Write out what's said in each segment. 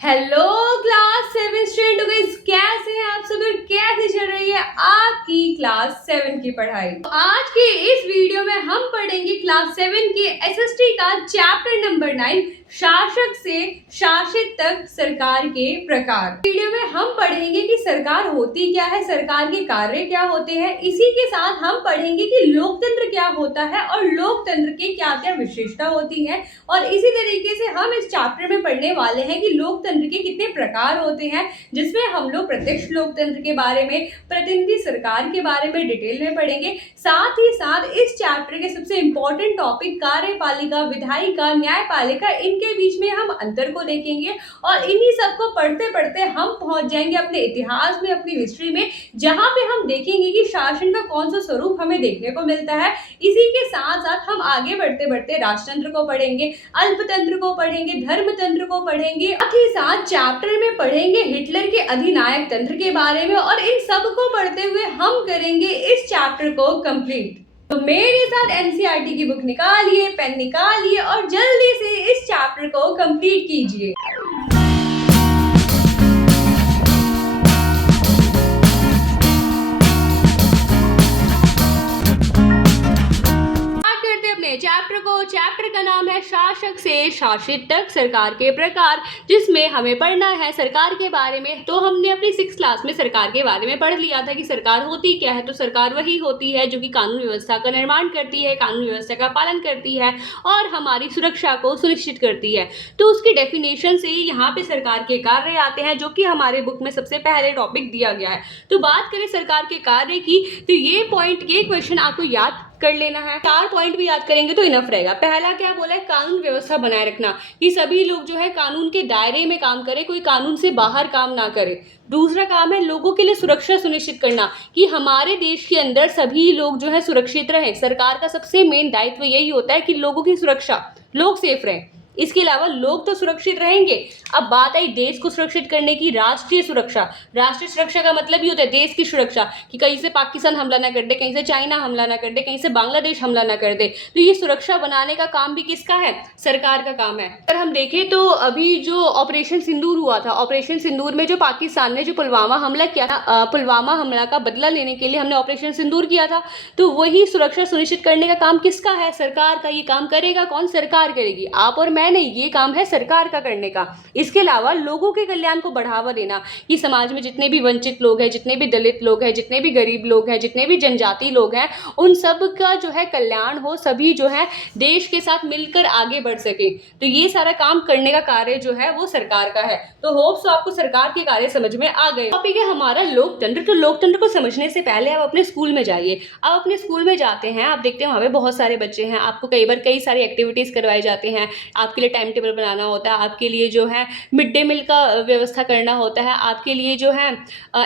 Hello class 7 student guys, कैसे हैं आप सब और कैसे चल रही है आपकी क्लास 7 की पढ़ाई। तो आज के इस वीडियो में हम पढ़ेंगे क्लास 7 के एसएसटी का चैप्टर नंबर 9 शासक से शासित तक सरकार के प्रकार। वीडियो में हम पढ़ेंगे कि सरकार होती क्या है, सरकार के कार्य क्या होते हैं। इसी के साथ हम पढ़ेंगे कि लोकतंत्र क्या होता है और लोकतंत्र के क्या क्या विशेषता होती है। और इसी तरीके से हम इस चैप्टर में पढ़ने वाले हैं कि लोकतंत्र के कितने प्रकार होते हैं, जिसमें हम लोग प्रत्यक्ष लोकतंत्र के बारे में, प्रतिनिधि सरकार के बारे में डिटेल में पढ़ेंगे। साथ ही साथ इस चैप्टर के सबसे इंपॉर्टेंट टॉपिक कार्यपालिका, विधायिका, न्यायपालिका, इनके बीच में हम अंतर को देखेंगे। और इन्हीं सबको पढ़ते पढ़ते हम पहुंच जाएंगे अपने इतिहास में, अपनी हिस्ट्री में, जहां पे हम देखेंगे कि शासन का कौन सा स्वरूप हमें देखने को मिलता है। इसी के साथ साथ हम आगे बढ़ते बढ़ते राजतंत्र को पढ़ेंगे, अल्पतंत्र को पढ़ेंगे, धर्मतंत्र को पढ़ेंगे। साथ ही साथ चैप्टर में पढ़ेंगे हिटलर के अधिनायक तंत्र के बारे में। और इन सब को पढ़ते हुए हम करेंगे इस चैप्टर को कंप्लीट। तो मेरे साथ एनसीईआरटी की बुक निकालिए, पेन निकालिए और जल्दी से इस चैप्टर को कंप्लीट कीजिए। चैप्टर का नाम है शासक से शासित तक सरकार के प्रकार, जिसमें हमें पढ़ना है सरकार के बारे में। तो हमने अपनी 6th क्लास में सरकार के बारे में पढ़ लिया था कि सरकार होती क्या है। तो सरकार वही होती है जो कि कानून व्यवस्था का निर्माण करती है, कानून व्यवस्था का पालन करती है और हमारी सुरक्षा को सुनिश्चित करती है। तो उसकी डेफिनेशन से यहाँ पे सरकार के कार्य आते हैं, जो कि हमारे बुक में सबसे पहले टॉपिक दिया गया है। तो बात करें सरकार के कार्य की, तो ये पॉइंट, ये क्वेश्चन आपको याद कर लेना है। 4 पॉइंट भी याद करेंगे तो इनफ रहेगा। पहला क्या बोला है, कानून व्यवस्था बनाए रखना, कि सभी लोग जो है कानून के दायरे में काम करें, कोई कानून से बाहर काम ना करे। दूसरा काम है लोगों के लिए सुरक्षा सुनिश्चित करना, कि हमारे देश के अंदर सभी लोग जो है सुरक्षित रहें। सरकार का सबसे मेन दायित्व यही होता है कि लोगों की सुरक्षा, लोग सेफ रहें। इसके अलावा लोग तो सुरक्षित रहेंगे। अब बात आई देश को सुरक्षित करने की, राष्ट्रीय सुरक्षा। राष्ट्रीय सुरक्षा का मतलब ही होता है देश की सुरक्षा, कि कहीं से पाकिस्तान हमला ना कर दे, कहीं से चाइना हमला ना कर दे, कहीं से बांग्लादेश हमला ना कर दे। तो ये सुरक्षा बनाने का काम भी किसका है, सरकार का काम है। अगर हम देखें तो अभी जो ऑपरेशन सिंदूर हुआ था, ऑपरेशन सिंदूर में जो पाकिस्तान ने जो पुलवामा हमला किया था, पुलवामा हमला का बदला लेने के लिए हमने ऑपरेशन सिंदूर किया था। तो वही सुरक्षा सुनिश्चित करने का काम किसका है, सरकार का। ये काम करेगा कौन, सरकार करेगी। आप और मैं नहीं, ये काम है सरकार का करने का। इसके अलावा लोगों के कल्याण को बढ़ावा देना, कि समाज में जितने भी वंचित लोग हैं, जितने भी दलित लोग हैं, जितने भी गरीब लोग हैं, जितने भी जनजाति लोग हैं, उन सब का जो है कल्याण हो, सभी जो है देश के साथ मिलकर आगे बढ़ सके। तो ये सारा काम करने का कार्य जो है वो सरकार का है। तो होप्स आपको सरकार के कार्य समझ में आ गए। टॉपिक है हमारा लोकतंत्र। तो लोकतंत्र को समझने से पहले आप अपने स्कूल में जाइए। आप अपने स्कूल में जाते हैं, आप देखते हैं वहाँ पे बहुत सारे बच्चे हैं। आपको कई बार कई सारी एक्टिविटीज करवाई जाती हैं। आपके लिए टाइम टेबल बनाना होता है, आपके लिए जो है मिड डे मील का व्यवस्था करना होता है, आपके लिए जो है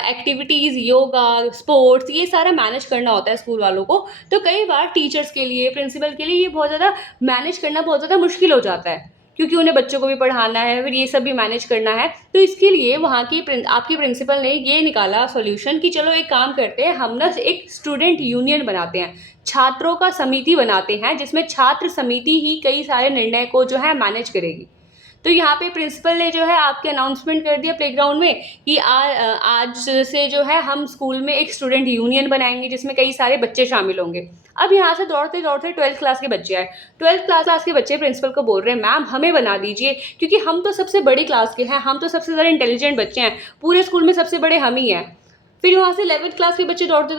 एक्टिविटीज़, योगा, स्पोर्ट्स, ये सारा मैनेज करना होता है स्कूल वालों को। तो कई बार टीचर्स के लिए, प्रिंसिपल के लिए ये बहुत ज़्यादा मैनेज करना बहुत ज़्यादा मुश्किल हो जाता है, क्योंकि उन्हें बच्चों को भी पढ़ाना है, फिर ये सब भी मैनेज करना है। तो इसके लिए वहाँ की आपकी प्रिंसिपल ने ये निकाला सॉल्यूशन कि चलो एक काम करते हैं, हम ना एक स्टूडेंट यूनियन बनाते हैं, छात्रों का समिति बनाते हैं, जिसमें छात्र समिति ही कई सारे निर्णय को जो है मैनेज करेगी। तो यहाँ पे प्रिंसिपल ने जो है आपके अनाउंसमेंट कर दिया प्लेग्राउंड में कि आज से जो है हम स्कूल में एक स्टूडेंट यूनियन बनाएंगे, जिसमें कई सारे बच्चे शामिल होंगे। अब यहाँ से दौड़ते दौड़ते 12th क्लास के बच्चे आए। 12th क्लास के बच्चे प्रिंसिपल को बोल रहे हैं, मैम हमें बना दीजिए, क्योंकि हम तो सबसे बड़ी क्लास के हैं, हम तो सबसे ज़्यादा इंटेलिजेंट बच्चे हैं, पूरे स्कूल में सबसे बड़े हम ही हैं। फिर वहाँ से 11th क्लास के बच्चे दौड़ते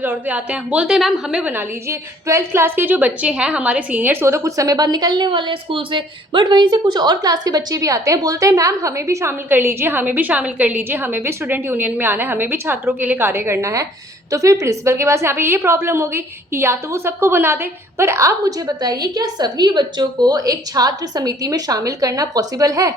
दौड़ते आते हैं, बोलते हैं मैम हमें बना लीजिए। 12th क्लास के जो बच्चे हैं हमारे सीनियर्स, वो तो कुछ समय बाद निकलने वाले हैं स्कूल से, बट वहीं से कुछ और क्लास के बच्चे भी आते हैं, बोलते हैं मैम हमें भी शामिल कर लीजिए, हमें भी शामिल कर लीजिए, हमें भी स्टूडेंट यूनियन में आना है, हमें भी छात्रों के लिए कार्य करना है। तो फिर प्रिंसिपल के पास यहाँ पे ये प्रॉब्लम होगी कि या तो वो सबको बना दे, पर आप मुझे बताइए क्या सभी बच्चों को एक छात्र समिति में शामिल करना पॉसिबल है?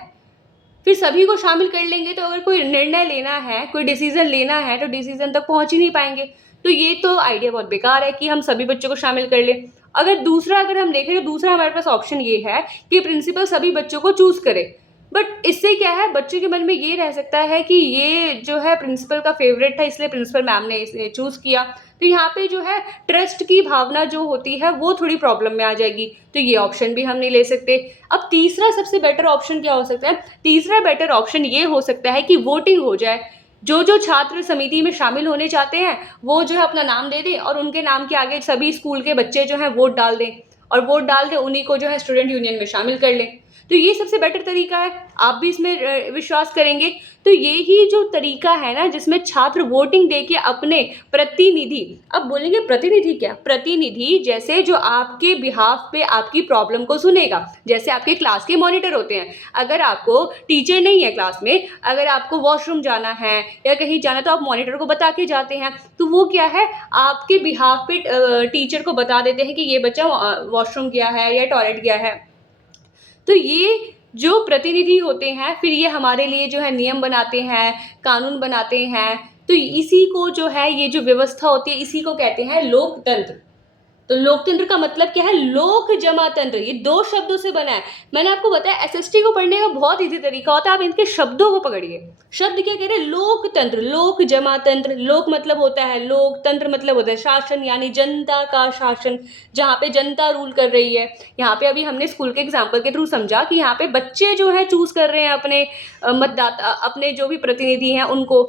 फिर सभी को शामिल कर लेंगे तो अगर कोई निर्णय लेना है, कोई डिसीजन लेना है, तो डिसीजन तक पहुंच ही नहीं पाएंगे। तो ये तो आइडिया बहुत बेकार है कि हम सभी बच्चों को शामिल कर लें। अगर हम देखें तो दूसरा हमारे पास ऑप्शन ये है कि प्रिंसिपल सभी बच्चों को चूज करे। बट इससे क्या है, बच्चे के मन में ये रह सकता है कि ये जो है प्रिंसिपल का फेवरेट था, इसलिए प्रिंसिपल मैम ने इसे चूज किया। तो यहाँ पे जो है ट्रस्ट की भावना जो होती है वो थोड़ी प्रॉब्लम में आ जाएगी, तो ये ऑप्शन भी हम नहीं ले सकते। अब तीसरा सबसे बेटर ऑप्शन क्या हो सकता है? तीसरा बेटर ऑप्शन ये हो सकता है कि वोटिंग हो जाए। जो छात्र समिति में शामिल होने चाहते हैं वो जो है अपना नाम दे दें और उनके नाम के आगे सभी स्कूल के बच्चे जो हैं वोट डाल दें, और वोट डाल दें उन्हीं को जो है स्टूडेंट यूनियन में शामिल कर लें। तो ये सबसे बेटर तरीका है, आप भी इसमें विश्वास करेंगे। तो ये ही जो तरीका है ना जिसमें छात्र वोटिंग दे के अपने प्रतिनिधि, अब बोलेंगे प्रतिनिधि क्या? प्रतिनिधि जैसे जो आपके बिहाफ पे आपकी प्रॉब्लम को सुनेगा, जैसे आपके क्लास के मॉनिटर होते हैं। अगर आपको टीचर नहीं है क्लास में, अगर आपको वॉशरूम जाना है या कहीं जाना तो आप मॉनिटर को बता के जाते हैं, तो वो क्या है आपके बिहाफ पे टीचर को बता देते हैं कि ये बच्चा वॉशरूम गया है या टॉयलेट गया है। तो ये जो प्रतिनिधि होते हैं फिर ये हमारे लिए जो है नियम बनाते हैं, कानून बनाते हैं। तो इसी को जो है ये जो व्यवस्था होती है इसी को कहते हैं लोकतंत्र। तो लोकतंत्र का मतलब क्या है? लोक जमा तंत्र। ये दो शब्दों से बना है। मैंने आपको बताया एसएसटी को पढ़ने का बहुत इजी तरीका होता है, आप इनके शब्दों को पकड़िए। शब्द क्या कह रहे हैं? लोकतंत्र, लोक जमा तंत्र। लोक मतलब होता है लोक, तंत्र मतलब होता है शासन, यानी जनता का शासन, जहाँ पे जनता रूल कर रही है। यहाँ पे अभी हमने स्कूल के एग्जाम्पल के थ्रू समझा कि यहाँ पे बच्चे जो है चूज कर रहे हैं अपने मतदाता, अपने जो भी प्रतिनिधि हैं उनको,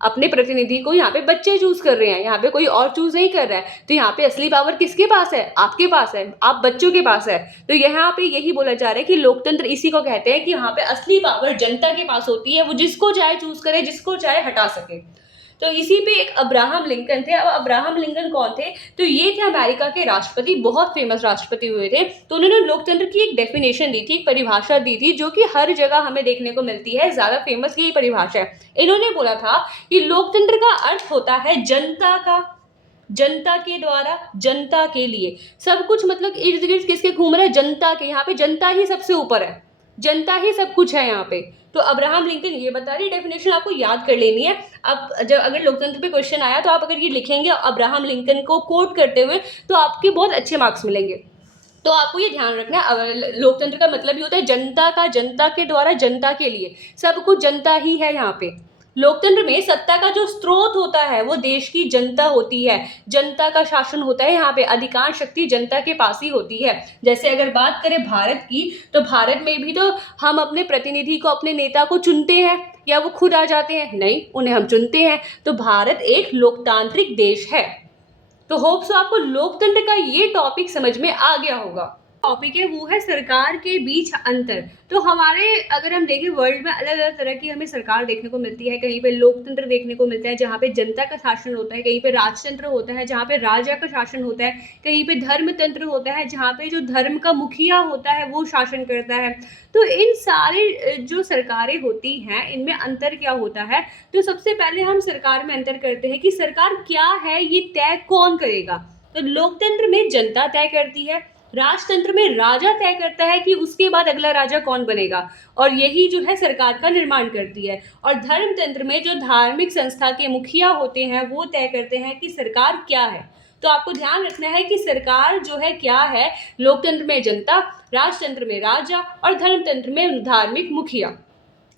अपने प्रतिनिधि को यहाँ पे बच्चे चूज कर रहे हैं, यहाँ पे कोई और चूज नहीं कर रहा है। तो यहाँ पे असली पावर किसके पास है? आपके पास है, आप बच्चों के पास है। तो यहाँ पे यही बोला जा रहा है कि लोकतंत्र इसी को कहते हैं कि यहाँ पे असली पावर जनता के पास होती है, वो जिसको चाहे चूज करे, जिसको चाहे हटा सके। तो इसी पे एक अब्राहम लिंकन थे। अब अब्राहम लिंकन कौन थे? तो ये थे अमेरिका के राष्ट्रपति, बहुत फेमस राष्ट्रपति हुए थे। तो उन्होंने लोकतंत्र की एक डेफिनेशन दी थी, एक परिभाषा दी थी जो कि हर जगह हमें देखने को मिलती है, ज्यादा फेमस यही परिभाषा है। इन्होंने बोला था कि लोकतंत्र का अर्थ होता है जनता का, जनता के द्वारा, जनता के लिए। सब कुछ मतलब इर्द गिर्द किसके घूम रहा है? जनता के। यहाँ पे जनता ही सबसे ऊपर है, जनता ही सब कुछ है यहाँ पे। तो अब्राहम लिंकन ये बता रही, डेफिनेशन आपको याद कर लेनी है। अब जब अगर लोकतंत्र पे क्वेश्चन आया तो आप अगर ये लिखेंगे अब्राहम लिंकन को कोट करते हुए तो आपके बहुत अच्छे मार्क्स मिलेंगे। तो आपको ये ध्यान रखना है लोकतंत्र का मतलब ये होता है जनता का, जनता के द्वारा, जनता के लिए। सब कुछ जनता ही है यहाँ पे। लोकतंत्र में सत्ता का जो स्रोत होता है वो देश की जनता होती है, जनता का शासन होता है। यहाँ पे अधिकांश शक्ति जनता के पास ही होती है। जैसे अगर बात करें भारत की, तो भारत में भी तो हम अपने प्रतिनिधि को, अपने नेता को चुनते हैं या वो खुद आ जाते हैं? नहीं, उन्हें हम चुनते हैं। तो भारत एक लोकतांत्रिक देश है। तो होप सो आपको लोकतंत्र का ये टॉपिक समझ में आ गया होगा। टॉपिक है वो है सरकार के बीच अंतर। तो हमारे अगर हम देखें वर्ल्ड में अलग अलग तरह की हमें सरकार देखने को मिलती है। कहीं पे लोकतंत्र देखने को मिलता है जहाँ पे जनता का शासन होता है, कहीं पे राजतंत्र होता है जहाँ पे राजा का शासन होता है, कहीं पे धर्मतंत्र होता है जहाँ पे जो धर्म का मुखिया होता है वो शासन करता है। तो इन सारे जो सरकारें होती हैं इनमें अंतर क्या होता है? तो सबसे पहले हम सरकार में अंतर करते हैं कि सरकार क्या है, ये तय कौन करेगा। तो लोकतंत्र में जनता तय करती है, राजतंत्र में राजा तय करता है कि उसके बाद अगला राजा कौन बनेगा, और यही जो है सरकार का निर्माण करती है। और धर्मतंत्र में जो धार्मिक संस्था के मुखिया होते हैं वो तय करते हैं कि सरकार क्या है। तो आपको ध्यान रखना है कि सरकार जो है क्या है। लोकतंत्र में जनता, राजतंत्र में राजा और धर्मतंत्र में धार्मिक मुखिया।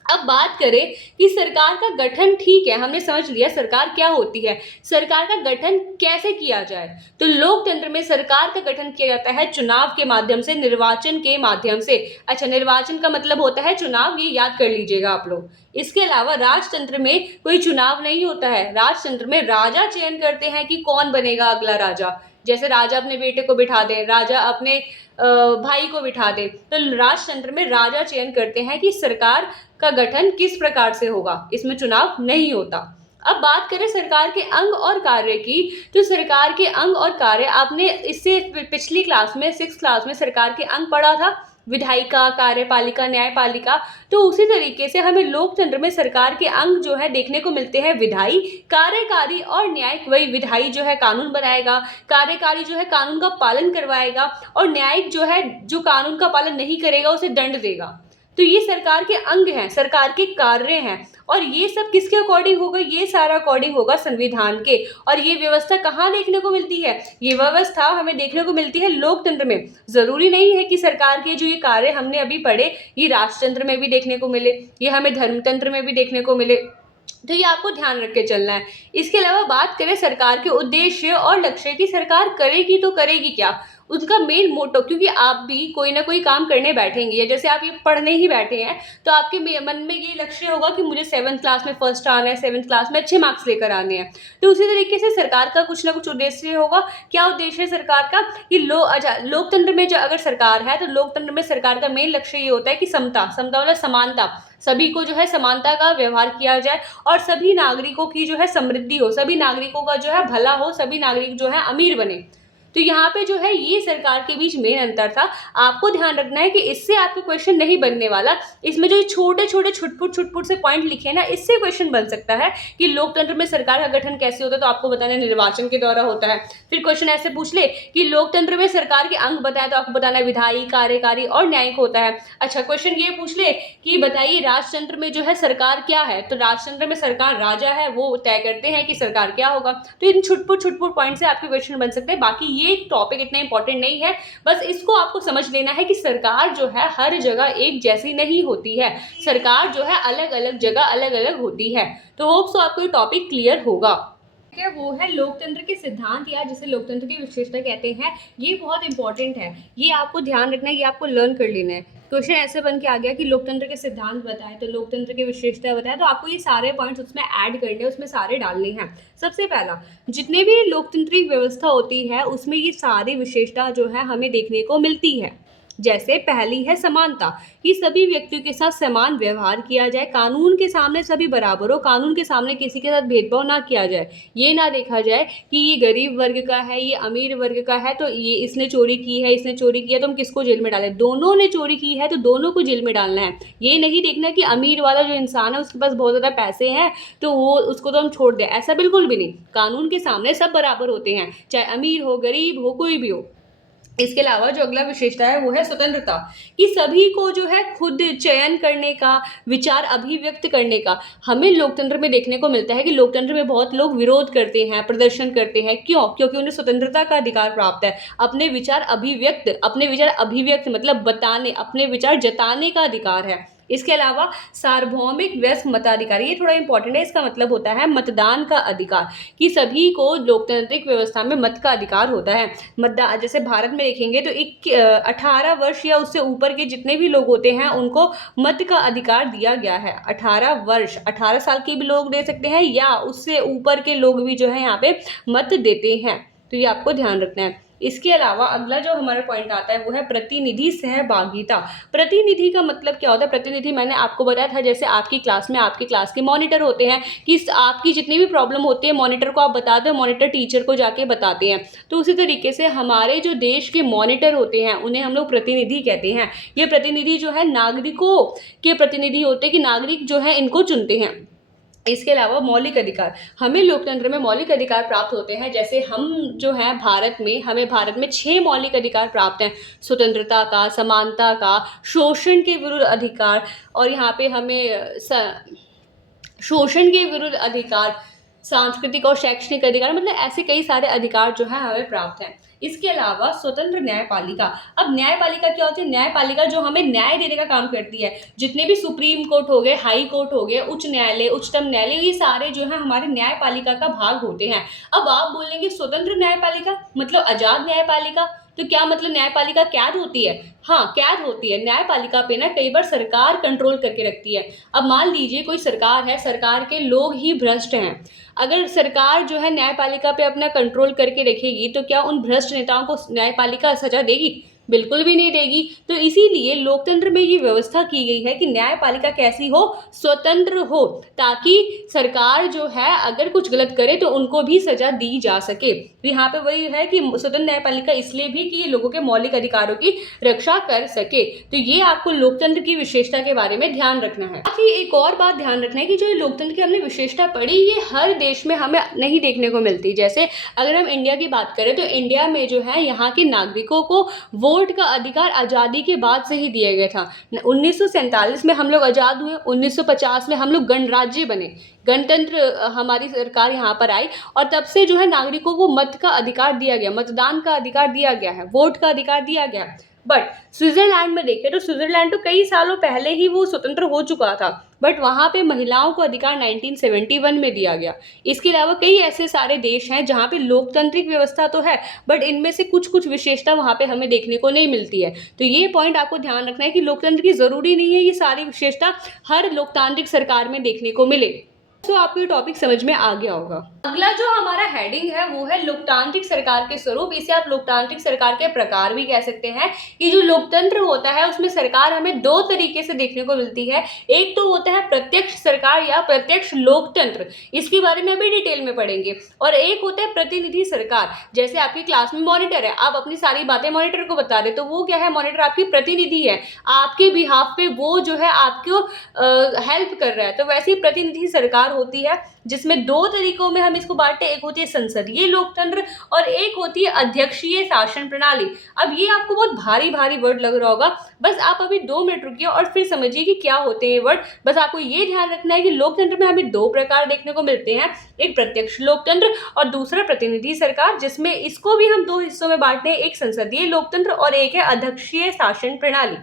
अब बात करें कि सरकार का गठन, ठीक है हमने समझ लिया सरकार क्या होती है, सरकार का गठन कैसे किया जाए। तो लोकतंत्र में सरकार का गठन किया जाता है चुनाव के माध्यम से, निर्वाचन के माध्यम से। अच्छा, निर्वाचन का मतलब होता है चुनाव, ये याद कर लीजिएगा आप लोग। इसके अलावा राजतंत्र में कोई चुनाव नहीं होता है। राजतंत्र में राजा चयन करते हैं कि कौन बनेगा अगला राजा। जैसे राजा अपने बेटे को बिठा दे, राजा अपने भाई को बिठा दे। तो राजतंत्र में राजा चयन करते हैं कि सरकार का गठन किस प्रकार से होगा, इसमें चुनाव नहीं होता। अब बात करें सरकार के अंग और कार्य की, तो सरकार के अंग और कार्य आपने इससे पिछली क्लास में 6th क्लास में सरकार के अंग पढ़ा था, विधायिका, कार्यपालिका, न्यायपालिका। तो उसी तरीके से हमें लोकतंत्र में सरकार के अंग जो है देखने को मिलते हैं विधायी, कार्यकारी और न्यायिक। वही विधायी जो है कानून बनाएगा, कार्यकारी जो है कानून का पालन करवाएगा, और न्यायिक जो है जो कानून का पालन नहीं करेगा उसे दंड देगा। तो ये सरकार के अंग हैं, सरकार के कार्य हैं। और ये सब किसके अकॉर्डिंग होगा? ये सारा अकॉर्डिंग होगा संविधान के। और ये व्यवस्था कहाँ देखने को मिलती है? ये व्यवस्था हमें देखने को मिलती है लोकतंत्र में। जरूरी नहीं है कि सरकार के जो ये कार्य हमने अभी पढ़े ये राजतंत्र में भी देखने को मिले, ये हमें धर्मतंत्र में भी देखने को मिले। तो ये आपको ध्यान रख के चलना है। इसके अलावा बात करें सरकार के उद्देश्य और लक्ष्य की, सरकार करेगी तो करेगी क्या, उसका मेन मोटो, क्योंकि आप भी कोई ना कोई काम करने बैठेंगे, या जैसे आप ये पढ़ने ही बैठे हैं तो आपके मन में ये लक्ष्य होगा कि मुझे 7th क्लास में फर्स्ट आना है, 7th क्लास में अच्छे मार्क्स लेकर आने हैं। तो उसी तरीके से सरकार का कुछ ना कुछ उद्देश्य होगा। क्या उद्देश्य है सरकार का कि लोकतंत्र में जो अगर सरकार है तो लोकतंत्र में सरकार का मेन लक्ष्य ये होता है कि समता, समता मतलब समानता, सभी को जो है समानता का व्यवहार किया जाए और सभी नागरिकों की जो है समृद्धि हो, सभी नागरिकों का जो है भला हो, सभी नागरिक जो है अमीर बने। तो यहाँ पे जो है ये सरकार के बीच मेन अंतर था। आपको ध्यान रखना है कि इससे आपको क्वेश्चन नहीं बनने वाला, इसमें जो छोटे छोटे छुटपुट से पॉइंट लिखे हैं ना, इससे क्वेश्चन बन सकता है कि लोकतंत्र में सरकार का गठन कैसे होता है, तो आपको बताना है निर्वाचन के द्वारा होता है। फिर क्वेश्चन ऐसे पूछ ले कि लोकतंत्र में सरकार के अंग बताए, तो आपको बताना है विधायी, कार्यकारी और न्यायिक होता है। अच्छा, क्वेश्चन ये पूछ ले कि बताइए राजतंत्र में जो है सरकार क्या है, तो राजतंत्र में सरकार राजा है, वो तय करते हैं कि सरकार क्या होगा। तो इन छुटपुट पॉइंट से आपके क्वेश्चन बन सकते हैं। बाकी ये टॉपिक इतना इंपॉर्टेंट नहीं है, बस इसको आपको समझ लेना है कि सरकार जो है हर जगह एक जैसी नहीं होती है, सरकार जो है अलग अलग जगह अलग अलग होती है। तो होप सो आपको ये टॉपिक क्लियर होगा। क्या वो है लोकतंत्र के सिद्धांत, या जिसे लोकतंत्र की विशेषता कहते हैं। ये बहुत इंपॉर्टेंट है, ये आपको ध्यान रखना है, ये आपको लर्न कर लेना है। क्वेश्चन ऐसे बन के आ गया कि लोकतंत्र के सिद्धांत बताए, तो लोकतंत्र की विशेषता बताए, तो आपको ये सारे पॉइंट्स उसमें ऐड करने, उसमें सारे डालने हैं। सबसे पहला, जितने भी लोकतांत्रिक व्यवस्था होती है उसमें ये सारी विशेषता जो है हमें देखने को मिलती है। जैसे पहली है समानता, कि सभी व्यक्तियों के साथ समान व्यवहार किया जाए, कानून के सामने सभी बराबर हो, कानून के सामने किसी के साथ भेदभाव ना किया जाए। ये ना देखा जाए कि ये गरीब वर्ग का है, ये अमीर वर्ग का है, तो ये इसने चोरी की है, इसने चोरी किया तो हम किसको जेल में डालें, दोनों ने चोरी की है तो दोनों को जेल में डालना है। ये नहीं देखना कि अमीर वाला जो इंसान है उसके पास बहुत ज़्यादा पैसे हैं तो वो उसको तो हम छोड़ दें, ऐसा बिल्कुल भी नहीं। कानून के सामने सब बराबर होते हैं, चाहे अमीर हो, गरीब हो, कोई भी हो। इसके अलावा जो अगला विशेषता है वो है स्वतंत्रता, कि सभी को जो है खुद चयन करने का, विचार अभिव्यक्त करने का। हमें लोकतंत्र में देखने को मिलता है कि लोकतंत्र में बहुत लोग विरोध करते हैं, प्रदर्शन करते हैं, क्यों? क्योंकि उन्हें स्वतंत्रता का अधिकार प्राप्त है, अपने विचार अभिव्यक्त मतलब बताने, अपने विचार जताने का अधिकार है। इसके अलावा सार्वभौमिक व्यस्क मताधिकार, ये थोड़ा इंपॉर्टेंट है, इसका मतलब होता है मतदान का अधिकार, कि सभी को लोकतांत्रिक व्यवस्था में मत का अधिकार होता है। मतदान, जैसे भारत में देखेंगे तो 18 वर्ष या उससे ऊपर के जितने भी लोग होते हैं उनको मत का अधिकार दिया गया है। 18 वर्ष, 18 साल के भी लोग दे सकते हैं या उससे ऊपर के लोग भी जो है यहाँ पे मत देते हैं, तो ये आपको ध्यान रखना है। इसके अलावा अगला जो हमारा पॉइंट आता है वो है प्रतिनिधि सहभागिता। प्रतिनिधि का मतलब क्या होता है? प्रतिनिधि मैंने आपको बताया था, जैसे आपकी क्लास में आपकी क्लास के मॉनिटर होते हैं, कि आपकी जितनी भी प्रॉब्लम होती है मॉनिटर को आप बता दो, मॉनिटर टीचर को जाके बताते हैं। तो उसी तरीके से हमारे जो देश के मॉनिटर होते हैं उन्हें हम लोग प्रतिनिधि कहते हैं। ये प्रतिनिधि जो है नागरिकों के प्रतिनिधि होते हैं, कि नागरिक जो है इनको चुनते हैं। इसके अलावा मौलिक अधिकार, हमें लोकतंत्र में मौलिक अधिकार प्राप्त होते हैं। जैसे हम जो है हमें भारत में 6 मौलिक अधिकार प्राप्त हैं, स्वतंत्रता का, समानता का, शोषण के विरुद्ध अधिकार, और यहाँ पे हमें शोषण के विरुद्ध अधिकार, सांस्कृतिक और शैक्षणिक अधिकार, मतलब ऐसे कई सारे अधिकार जो है हमें प्राप्त हैं। इसके अलावा स्वतंत्र न्यायपालिका। अब न्यायपालिका क्या होती है? न्यायपालिका जो हमें न्याय देने का काम करती है। जितने भी सुप्रीम कोर्ट हो गए, हाई कोर्ट हो गए, उच्च न्यायालय, उच्चतम न्यायालय, ये सारे जो है हमारे न्यायपालिका का भाग होते हैं। अब आप बोलेंगे स्वतंत्र न्यायपालिका मतलब आजाद न्यायपालिका, तो क्या मतलब न्यायपालिका कैद होती है? हाँ, कैद होती है। न्यायपालिका पे ना कई बार सरकार कंट्रोल करके रखती है। अब मान लीजिए कोई सरकार है, सरकार के लोग ही भ्रष्ट हैं, अगर सरकार जो है न्यायपालिका पे अपना कंट्रोल करके रखेगी तो क्या उन भ्रष्ट नेताओं को न्यायपालिका सजा देगी? बिल्कुल भी नहीं देगी। तो इसीलिए लोकतंत्र में ये व्यवस्था की गई है कि न्यायपालिका कैसी हो? स्वतंत्र हो, ताकि सरकार जो है अगर कुछ गलत करे तो उनको भी सजा दी जा सके। तो यहाँ पे वही है कि स्वतंत्र न्यायपालिका इसलिए भी कि ये लोगों के मौलिक अधिकारों की रक्षा कर सके। तो ये आपको लोकतंत्र की विशेषता के बारे में ध्यान रखना है। बाकी एक और बात ध्यान रखना है कि जो ये लोकतंत्र की हमने विशेषता पढ़ी, ये हर देश में हमें नहीं देखने को मिलती। जैसे अगर हम इंडिया की बात करें तो इंडिया में जो है यहाँ के नागरिकों को वोट का अधिकार आज़ादी के बाद से ही दिया गया था। 1947 में हम लोग आज़ाद हुए, 1950 में हम लोग गणराज्य बने, गणतंत्र हमारी सरकार यहाँ पर आई, और तब से जो है नागरिकों को मत का अधिकार दिया गया, मतदान का अधिकार दिया गया है, वोट का अधिकार दिया गया। बट स्विट्जरलैंड में देखें तो स्विट्जरलैंड तो कई सालों पहले ही वो स्वतंत्र हो चुका था, बट वहाँ पे महिलाओं को अधिकार 1971 में दिया गया। इसके अलावा कई ऐसे सारे देश हैं जहाँ पे लोकतांत्रिक व्यवस्था तो है, बट इनमें से कुछ कुछ विशेषता वहाँ पे हमें देखने को नहीं मिलती है। तो ये पॉइंट आपको ध्यान रखना है कि लोकतंत्र की ज़रूरी नहीं है ये सारी विशेषता हर लोकतांत्रिक सरकार में देखने को मिले। तो आपको ये टॉपिक समझ में आ गया होगा। अगला जो हमारा हेडिंग है वो है लोकतांत्रिक सरकार के स्वरूप। इसे आप लोकतांत्रिक सरकार के प्रकार भी कह सकते हैं। ये जो लोकतंत्र होता है उसमें सरकार हमें दो तरीके से देखने को मिलती है। एक तो होता है प्रत्यक्ष सरकार या प्रत्यक्ष लोकतंत्र, इसके बारे में अभी डिटेल में पढ़ेंगे। और एक होता है प्रतिनिधि सरकार। जैसे आपकी क्लास में मॉनिटर है, आप अपनी सारी बातें मॉनिटर को बता रहे, तो वो क्या है, मॉनिटर आपकी प्रतिनिधि है, आपके बिहाफ पे वो जो है आपको हेल्प कर रहा है। तो वैसे ही प्रतिनिधि सरकार होती है, जिसमें दो तरीकों में हम इसको बांटते हैं। एक होती है संसदीय लोकतंत्र और एक होती है अध्यक्षीय शासन प्रणाली। अब ये आपको बहुत भारी भारी वर्ड लग रहा होगा, बस आप अभी 2 मिनट रुकिए और फिर समझिए कि क्या होते हैं ये वर्ड। बस आपको ये ध्यान रखना है कि लोकतंत्र में हमें 2 प्रकार देखने को मिलते हैं, एक प्रत्यक्ष लोकतंत्र और दूसरा प्रतिनिधि सरकार, जिसमें इसको भी हम 2 हिस्सों में बांटते हैं, एक संसदीय लोकतंत्र और एक है अध्यक्षीय शासन प्रणाली।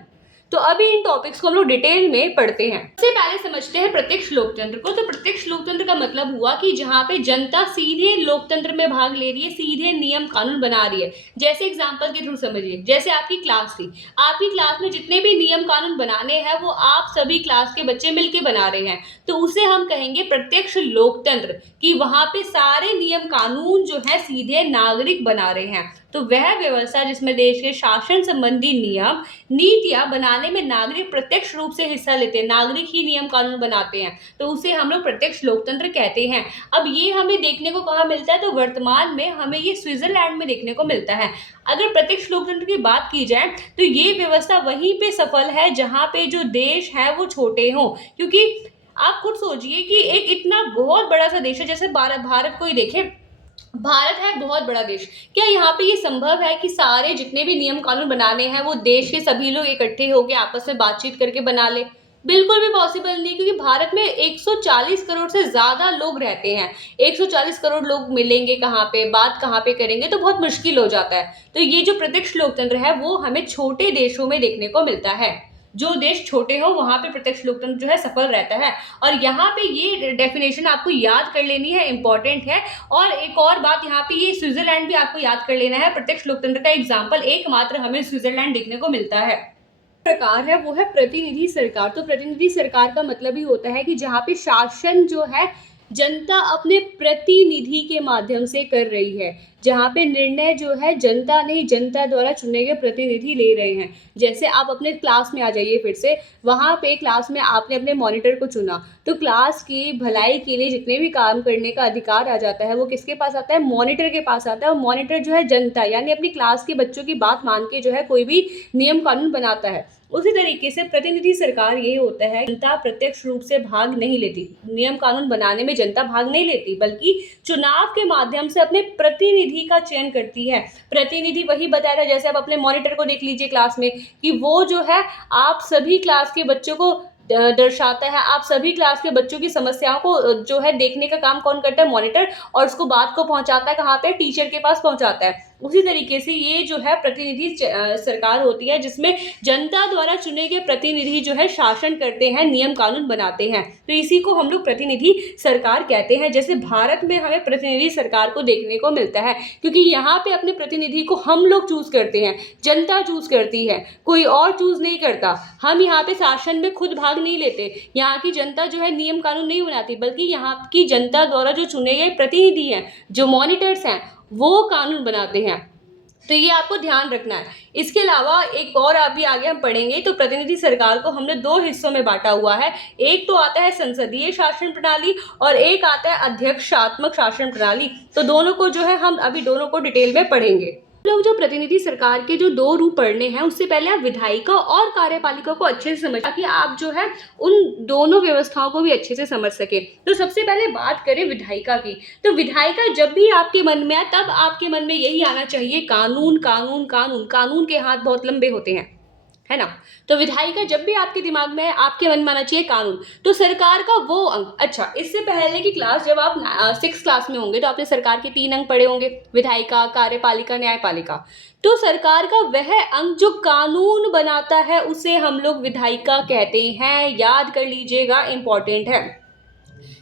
तो अभी इन टॉपिक्स को हम लोग डिटेल में पढ़ते हैं। सबसे पहले समझते हैं प्रत्यक्ष लोकतंत्र को। तो प्रत्यक्ष लोकतंत्र का मतलब हुआ कि जहाँ पे जनता सीधे लोकतंत्र में भाग ले रही है, सीधे नियम कानून बना रही है। जैसे एग्जांपल के थ्रू समझिए, जैसे आपकी क्लास थी, आपकी क्लास में जितने भी नियम कानून बनाने हैं वो आप सभी क्लास के बच्चे मिलके बना रहे हैं, तो उसे हम कहेंगे प्रत्यक्ष लोकतंत्र, कि वहां पे सारे नियम कानून जो है सीधे नागरिक बना रहे हैं। तो वह व्यवस्था जिसमें देश के शासन संबंधी नियम नीतियां बनाने में नागरिक प्रत्यक्ष रूप से हिस्सा लेते हैं, नागरिक ही नियम कानून बनाते हैं, तो उसे हम लोग प्रत्यक्ष लोकतंत्र कहते हैं। अब ये हमें देखने को कहाँ मिलता है, तो वर्तमान में हमें ये स्विट्जरलैंड में देखने को मिलता है। अगर प्रत्यक्ष लोकतंत्र की बात की जाए तो ये व्यवस्था वहीं पे सफल है जहाँ पे जो देश है वो छोटे हों, क्योंकि आप खुद सोचिए कि एक इतना बहुत बड़ा सा देश है, जैसे भारत को ही देखें, भारत है बहुत बड़ा देश। क्या यहाँ पे ये संभव है कि सारे जितने भी नियम कानून बनाने हैं वो देश के सभी लोग इकट्ठे होकर आपस में बातचीत करके बना ले? बिल्कुल भी पॉसिबल नहीं, क्योंकि भारत में 140 करोड़ से ज्यादा लोग रहते हैं। 140 करोड़ लोग मिलेंगे कहाँ पे, बात कहाँ पे करेंगे, तो बहुत मुश्किल हो जाता है। तो ये जो प्रत्यक्ष लोकतंत्र है वो हमें छोटे देशों में देखने को मिलता है। जो देश छोटे हो वहां पे प्रत्यक्ष लोकतंत्र जो है सफल रहता है। और यहाँ पे ये डेफिनेशन आपको याद कर लेनी है, इंपॉर्टेंट है। और एक और बात, यहाँ पे ये स्विट्जरलैंड भी आपको याद कर लेना है। प्रत्यक्ष लोकतंत्र का एग्जाम्पल एकमात्र हमें स्विट्जरलैंड देखने को मिलता है। प्रकार है वो है प्रतिनिधि सरकार। तो प्रतिनिधि सरकार का मतलब ही होता है कि जहाँ पे शासन जो है जनता अपने प्रतिनिधि के माध्यम से कर रही है, जहाँ पे निर्णय जो है जनता नहीं, जनता द्वारा चुने गए प्रतिनिधि ले रहे हैं। जैसे आप अपने क्लास में आ जाइए, फिर से वहाँ पे क्लास में आपने अपने मॉनिटर को चुना, तो क्लास की भलाई के लिए जितने भी काम करने का अधिकार आ जाता है वो किसके पास आता है, मॉनिटर के पास आता है। और मॉनिटर जो है जनता यानी अपनी क्लास के बच्चों की बात मान के जो है कोई भी नियम कानून बनाता है। उसी तरीके से प्रतिनिधि सरकार ये होता है, जनता प्रत्यक्ष रूप से भाग नहीं लेती, नियम कानून बनाने में जनता भाग नहीं लेती, बल्कि चुनाव के माध्यम से अपने प्रतिनिधि का चयन करती है। प्रतिनिधि वही बताया था, जैसे आप अपने मॉनिटर को देख लीजिए क्लास में, कि वो जो है आप सभी क्लास के बच्चों को दर्शाता है, आप सभी क्लास के बच्चों की समस्याओं को जो है देखने का काम कौन करता है, मॉनिटर, और उसको बात को पहुंचाता है कहाँ पे, टीचर के पास पहुंचाता है। उसी तरीके से ये जो है प्रतिनिधि सरकार होती है, जिसमें जनता द्वारा चुने गए प्रतिनिधि जो है शासन करते हैं, नियम कानून बनाते हैं। तो इसी को हम लोग प्रतिनिधि सरकार कहते हैं। जैसे भारत में हमें प्रतिनिधि सरकार को देखने को मिलता है, क्योंकि यहाँ पे अपने प्रतिनिधि को हम लोग चूज करते हैं, जनता चूज करती है, कोई और चूज नहीं करता। हम यहाँ पे शासन में खुद भाग नहीं लेते, यहाँ की जनता जो है नियम कानून नहीं बनाती, बल्कि यहाँ की जनता द्वारा जो चुने गए प्रतिनिधि हैं, जो मॉनिटर्स हैं, वो कानून बनाते हैं। तो ये आपको ध्यान रखना है। इसके अलावा एक और अभी आगे हम पढ़ेंगे, तो प्रतिनिधि सरकार को हमने 2 हिस्सों में बांटा हुआ है। एक तो आता है संसदीय शासन प्रणाली और एक आता है अध्यक्षात्मक शासन प्रणाली। तो दोनों को जो है हम अभी दोनों को डिटेल में पढ़ेंगे। लोग जो प्रतिनिधि सरकार के जो 2 रूप पढ़ने हैं, उससे पहले आप विधायिका और कार्यपालिका को अच्छे से समझ, ताकि आप जो है उन दोनों व्यवस्थाओं को भी अच्छे से समझ सके। तो सबसे पहले बात करें विधायिका की। तो विधायिका जब भी आपके मन में आए, तब आपके मन में यही आना चाहिए, कानून कानून कानून। कानून के हाथ बहुत लंबे होते हैं। है ना। तो विधायिका जब भी आपके दिमाग में है, आपके मन में आना चाहिए कानून। तो सरकार का वो अंग, अच्छा इससे पहले की क्लास जब आप 6 क्लास में होंगे तो आपने सरकार के 3 अंग पढ़े होंगे, विधायिका, कार्यपालिका, न्यायपालिका। तो सरकार का वह अंग जो कानून बनाता है उसे हम लोग विधायिका कहते हैं, याद कर लीजिएगा, इंपॉर्टेंट है।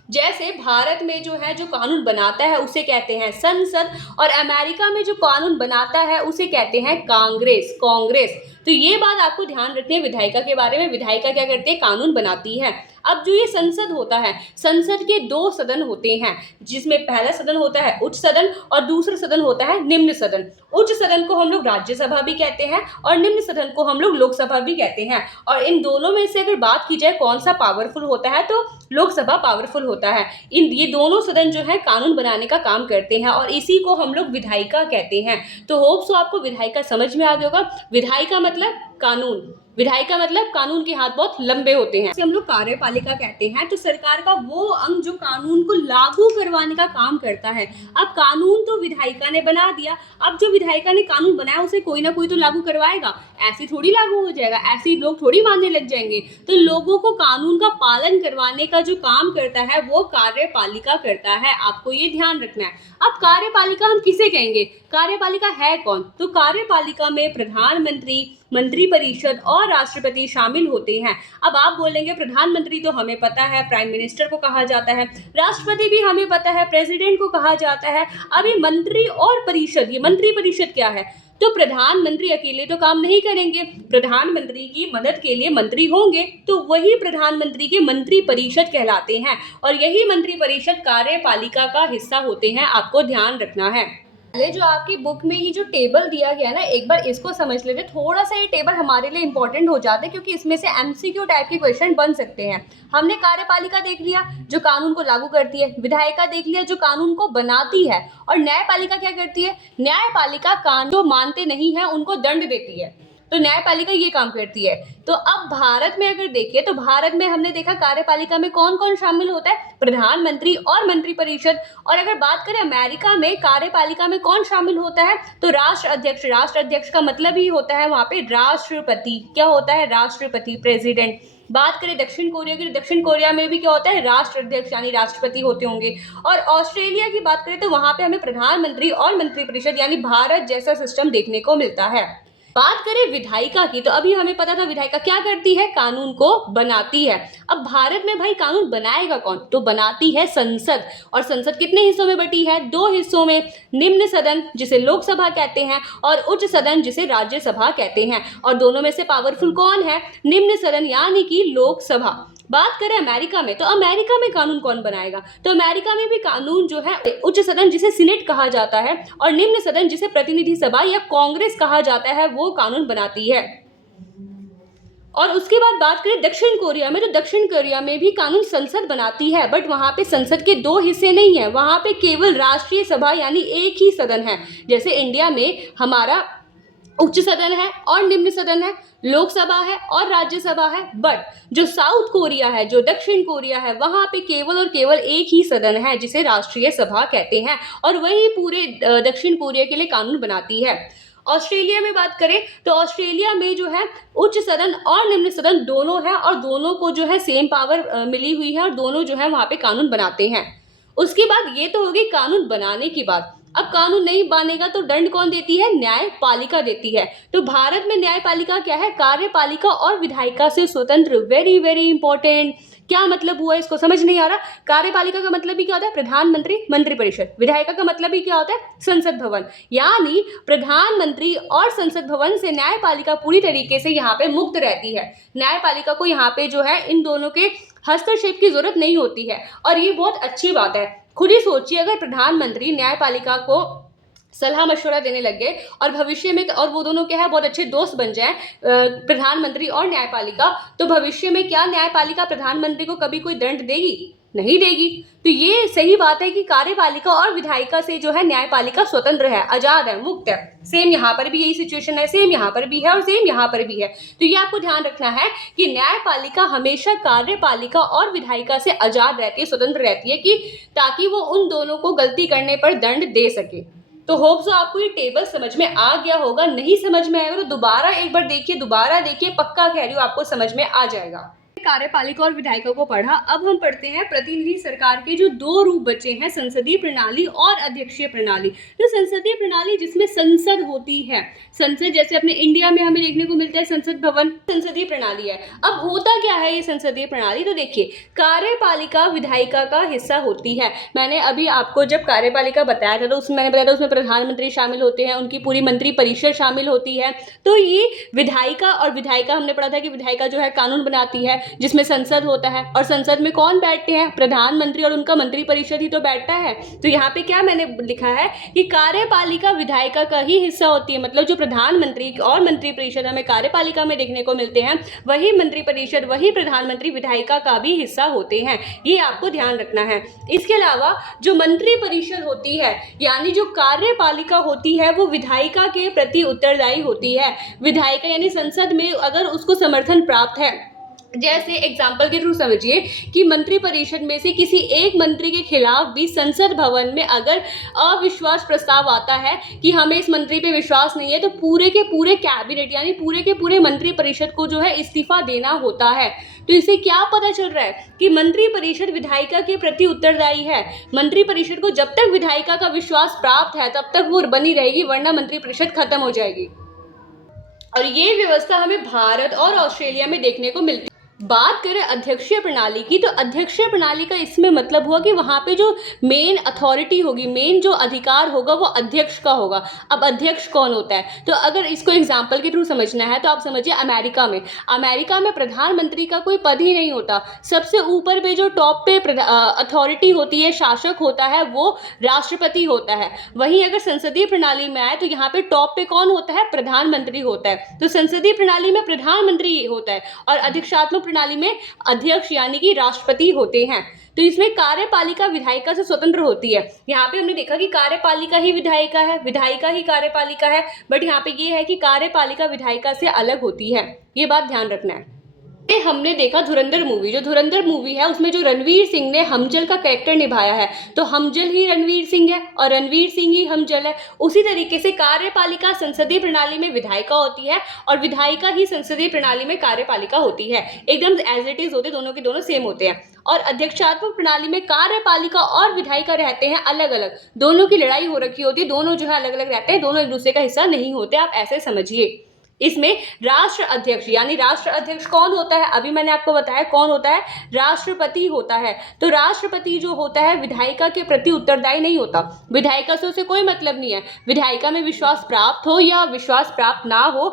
जैसे भारत में जो है जो कानून बनाता है उसे कहते हैं संसद, और अमेरिका में जो कानून बनाता है उसे कहते हैं कांग्रेस। तो ये बात आपको ध्यान रखनी है विधायिका के बारे में। विधायिका क्या करती है, कानून बनाती है। अब जो ये संसद होता है, संसद के 2 सदन होते हैं, जिसमें पहला सदन होता है उच्च सदन और दूसरा सदन होता है निम्न सदन। उच्च सदन को हम लोग राज्यसभा भी कहते हैं और निम्न सदन को हम लोग लोकसभा भी कहते हैं। और इन दोनों में से अगर बात की जाए कौन सा पावरफुल होता है, तो लोकसभा पावरफुल होता है। ये दोनों सदन जो है कानून बनाने का काम करते हैं और इसी को हम लोग विधायिका कहते हैं। तो होप सो आपको विधायिका समझ में आ गया होगा। विधायिका मतलब कानून, विधायिका मतलब कानून के हाथ बहुत लंबे होते हैं। इसे हम लोग कार्यपालिका कहते हैं। तो सरकार का वो अंग जो कानून को लागू करवाने का काम करता है। अब कानून तो विधायिका ने बना दिया, अब जो विधायिका ने कानून बनाया उसे कोई ना कोई तो लागू करवाएगा, ऐसे थोड़ी लागू हो जाएगा, ऐसे लोग थोड़ी मानने लग जाएंगे। तो लोगों को कानून का पालन करवाने का जो काम करता है वो कार्यपालिका करता है, आपको ये ध्यान रखना है। अब कार्यपालिका हम किसे कहेंगे, कार्यपालिका है कौन, तो कार्यपालिका में प्रधानमंत्री, मंत्रिपरिषद और राष्ट्रपति शामिल होते हैं। अब आप बोलेंगे प्रधानमंत्री तो हमें पता है, प्राइम मिनिस्टर को कहा जाता है, राष्ट्रपति भी हमें पता है, प्रेसिडेंट को कहा जाता है। अब ये मंत्री और परिषद, ये मंत्रिपरिषद क्या है, तो प्रधानमंत्री अकेले तो काम नहीं करेंगे, प्रधानमंत्री की मदद के लिए मंत्री होंगे, तो वही प्रधानमंत्री के मंत्रिपरिषद कहलाते हैं और यही मंत्रिपरिषद कार्यपालिका का हिस्सा होते हैं, आपको ध्यान रखना है। पहले जो आपकी बुक में ये जो टेबल दिया गया ना, एक बार इसको समझ लेते। थोड़ा सा ये टेबल हमारे लिए इंपॉर्टेंट हो जाता है क्योंकि इसमें से एमसीक्यू टाइप के क्वेश्चन बन सकते हैं। हमने कार्यपालिका देख लिया जो कानून को लागू करती है, विधायिका देख लिया जो कानून को बनाती है, और न्यायपालिका क्या करती है, न्यायपालिका कानून जो मानते नहीं है उनको दंड देती है। तो न्यायपालिका ये काम करती है। तो अब भारत में अगर देखिए तो भारत में हमने देखा कार्यपालिका में कौन कौन शामिल होता है, प्रधानमंत्री और मंत्रिपरिषद। और अगर बात करें अमेरिका में कार्यपालिका में कौन शामिल होता है, तो राष्ट्र अध्यक्ष। राष्ट्र अध्यक्ष का मतलब ही होता है वहां पे राष्ट्रपति। क्या होता है, राष्ट्रपति, प्रेसिडेंट। बात करें दक्षिण कोरिया की, दक्षिण कोरिया में भी क्या होता है, राष्ट्र अध्यक्ष यानी राष्ट्रपति होते होंगे। और ऑस्ट्रेलिया की बात करें तो वहां पे हमें प्रधानमंत्री और मंत्रिपरिषद यानी भारत जैसा सिस्टम देखने को मिलता है। बात करें विधायिका की, तो अभी हमें पता था विधायिका क्या करती है, कानून को बनाती है। अब भारत में भाई कानून बनाएगा कौन, तो बनाती है संसद। और संसद कितने हिस्सों में बटी है, 2 हिस्सों में, निम्न सदन जिसे लोकसभा कहते हैं और उच्च सदन जिसे राज्यसभा कहते हैं। और दोनों में से पावरफुल कौन है, निम्न सदन यानी कि लोकसभा। बात करें अमेरिका में, तो अमेरिका में कानून कौन बनाएगा, तो अमेरिका में भी कानून जो है उच्च सदन जिसे सीनेट कहा जाता है और निम्न सदन जिसे प्रतिनिधि सभा या कांग्रेस कहा जाता है वो कानून बनाती है। और उसके बाद बात करें दक्षिण कोरिया में, तो दक्षिण कोरिया में भी कानून संसद बनाती है, बट वहां पे संसद के 2 हिस्से नहीं है, वहां पे केवल राष्ट्रीय सभा यानी एक ही सदन है। जैसे इंडिया में हमारा उच्च सदन है और निम्न सदन है, लोकसभा है और राज्यसभा है। बट जो साउथ कोरिया है, जो दक्षिण कोरिया है, वहां पे केवल और केवल एक ही सदन है जिसे राष्ट्रीय सभा कहते हैं और वही पूरे दक्षिण कोरिया के लिए कानून बनाती है। ऑस्ट्रेलिया में बात करें तो ऑस्ट्रेलिया में जो है उच्च सदन और निम्न सदन दोनों है और दोनों को जो है सेम पावर मिली हुई है और दोनों जो है वहां पे कानून बनाते हैं। उसके बाद ये तो होगी कानून बनाने की बात। अब कानून नहीं बनेगा तो दंड कौन देती है, न्यायपालिका देती है। तो भारत में न्यायपालिका क्या है, कार्यपालिका और विधायिका से स्वतंत्र। Very very important. क्या मतलब हुआ, इसको समझ नहीं आ रहा। कार्यपालिका का मतलब ही क्या होता है, प्रधानमंत्री, मंत्रिपरिषद। विधायिका का मतलब ही क्या होता है, संसद भवन। यानी प्रधानमंत्री और संसद भवन से न्यायपालिका पूरी तरीके से यहाँ पे मुक्त रहती है। न्यायपालिका को यहाँ पे जो है इन दोनों के हस्तक्षेप की जरूरत नहीं होती है और ये बहुत अच्छी बात है। खुद ही सोचिए अगर प्रधानमंत्री न्यायपालिका को सलाह मशवरा देने लग गए और भविष्य में, और वो दोनों क्या है बहुत अच्छे दोस्त बन जाए, प्रधानमंत्री और न्यायपालिका, तो भविष्य में क्या न्यायपालिका प्रधानमंत्री को कभी कोई दंड देगी, नहीं देगी। तो ये सही बात है कि कार्यपालिका और विधायिका से जो है न्यायपालिका स्वतंत्र है, आजाद है, मुक्त है। सेम यहाँ पर भी यही सिचुएशन है, सेम यहाँ पर भी है और सेम यहाँ पर भी है। तो ये आपको ध्यान रखना है कि न्यायपालिका हमेशा कार्यपालिका और विधायिका से आजाद रहती है, स्वतंत्र रहती है, कि ताकि वो उन दोनों को गलती करने पर दंड दे सके। तो होप सो आपको ये टेबल समझ में आ गया होगा। नहीं समझ में आएगा तो दोबारा एक बार देखिए, दोबारा देखिए, पक्का कह रही हूँ आपको समझ में आ जाएगा। कार्यपालिका और विधायिका को पढ़ा, अब हम पढ़ते हैं प्रतिनिधि सरकार के जो दो रूप बचे हैं, संसदीय प्रणाली और अध्यक्षीय प्रणाली। तो संसदीय प्रणाली जिसमें संसद होती है, संसद जैसे अपने इंडिया में हमें देखने को मिलता है संसद भवन, संसदीय प्रणाली है। अब होता क्या है ये संसदीय प्रणाली, तो देखिए कार्यपालिका विधायिका का हिस्सा होती है। मैंने अभी आपको जब कार्यपालिका बताया था तो उसमें मैंने बताया था उसमें प्रधानमंत्री शामिल होते हैं, उनकी पूरी मंत्री परिषद शामिल होती है। तो ये विधायिका और विधायिका हमने पढ़ा था कि विधायिका जो है कानून बनाती है, जिसमें संसद होता है, और संसद में कौन बैठते हैं, प्रधानमंत्री और उनका मंत्री परिषद ही तो बैठता है। तो यहाँ पे क्या मैंने लिखा है कि कार्यपालिका विधायिका का ही हिस्सा होती है, मतलब जो प्रधानमंत्री और मंत्री परिषद हमें कार्यपालिका में देखने को मिलते हैं, वही मंत्री परिषद, वही प्रधानमंत्री विधायिका का भी हिस्सा होते हैं। ये आपको ध्यान रखना है। इसके अलावा जो मंत्री परिषद होती है, यानी जो कार्यपालिका होती है, वो विधायिका के प्रति उत्तरदायी होती है। विधायिका यानी संसद में अगर उसको समर्थन प्राप्त है, जैसे एग्जाम्पल के थ्रू समझिए कि मंत्री परिषद में से किसी एक मंत्री के खिलाफ भी संसद भवन में अगर अविश्वास प्रस्ताव आता है कि हमें इस मंत्री पे विश्वास नहीं है, तो पूरे के पूरे कैबिनेट यानी पूरे के पूरे मंत्री परिषद को जो है इस्तीफा देना होता है। तो इससे क्या पता चल रहा है कि मंत्री परिषद विधायिका के प्रति उत्तरदायी है। मंत्री परिषद को जब तक विधायिका का विश्वास प्राप्त है तब तक वो बनी रहेगी, वरना मंत्री परिषद खत्म हो जाएगी। और ये व्यवस्था हमें भारत और ऑस्ट्रेलिया में देखने को मिलती है। बात करें अध्यक्षीय प्रणाली की, तो अध्यक्षीय प्रणाली का इसमें मतलब हुआ कि वहाँ पे जो मेन अथॉरिटी होगी, मेन जो अधिकार होगा वो अध्यक्ष का होगा। अब अध्यक्ष कौन होता है, तो अगर इसको एग्जाम्पल के थ्रू समझना है तो आप समझिए अमेरिका में प्रधानमंत्री का कोई पद ही नहीं होता। सबसे ऊपर पे जो टॉप पे अथॉरिटी होती है, शासक होता है, वो राष्ट्रपति होता है। वहीं अगर संसदीय प्रणाली में आए तो यहाँ पे टॉप पे कौन होता है, प्रधानमंत्री होता है। तो संसदीय प्रणाली में प्रधानमंत्री होता है और अधिशात्मक प्रणाली में अध्यक्ष यानी कि राष्ट्रपति होते हैं। तो इसमें कार्यपालिका विधायिका से स्वतंत्र होती है। यहाँ पे हमने देखा कि कार्यपालिका ही विधायिका है, विधायिका ही कार्यपालिका है, बट यहाँ पे ये है कि कार्यपालिका विधायिका से अलग होती है। ये बात ध्यान रखना है। हमने देखा धुरंधर मूवी, जो धुरंधर मूवी है उसमें जो रणवीर सिंह ने हमजल का कैरेक्टर निभाया है, तो हमजल ही रणवीर सिंह है और रणवीर सिंह ही हमजल है। उसी तरीके से कार्यपालिका संसदीय प्रणाली में विधायिका होती है और विधायिका ही संसदीय प्रणाली में कार्यपालिका होती है। एकदम एज इट इज होते, दोनों के दोनों सेम होते हैं। और अध्यक्षात्मक प्रणाली में कार्यपालिका और विधायिका रहते हैं अलग अलग, दोनों की लड़ाई हो रखी होती है, दोनों जो है अलग अलग रहते हैं, दोनों एक दूसरे का हिस्सा नहीं होते, आप ऐसे समझिए। इसमें राष्ट्र अध्यक्ष यानी राष्ट्र अध्यक्ष कौन होता है, अभी मैंने आपको बताया कौन होता है, राष्ट्रपति होता है। तो राष्ट्रपति जो होता है विधायिका के प्रति उत्तरदायी नहीं होता, विधायिका से उसे कोई मतलब नहीं है। विधायिका में विश्वास प्राप्त हो या विश्वास प्राप्त ना हो,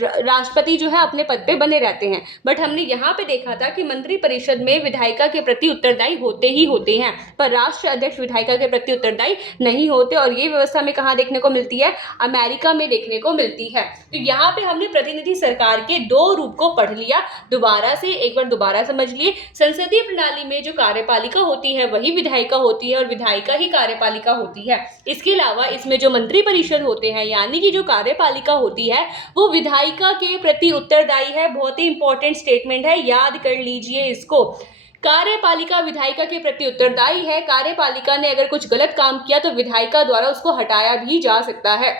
राष्ट्रपति जो है अपने पद पे बने रहते हैं। बट हमने यहाँ पे देखा था कि मंत्री परिषद में विधायिका के प्रति उत्तरदायी होते ही होते हैं, पर राष्ट्र अध्यक्ष विधायिका के प्रति उत्तरदायी नहीं होते। और ये व्यवस्था में कहाँ देखने को मिलती है, अमेरिका में देखने को मिलती है। तो यहाँ पे हमने प्रतिनिधि सरकार के दो रूप को पढ़ लिया। दोबारा से एक बार दोबारा समझ लिए, संसदीय प्रणाली में जो कार्यपालिका होती है वही विधायिका होती है और विधायिका ही कार्यपालिका होती है। इसके अलावा इसमें जो मंत्री परिषद होते हैं यानी कि जो कार्यपालिका होती है वो विधायिका के प्रति उत्तरदायी है। बहुत ही इंपॉर्टेंट स्टेटमेंट है, याद कर लीजिए इसको। कार्यपालिका विधायिका के प्रति उत्तरदायी है। कार्यपालिका ने अगर कुछ गलत काम किया तो विधायिका द्वारा उसको हटाया भी जा सकता है।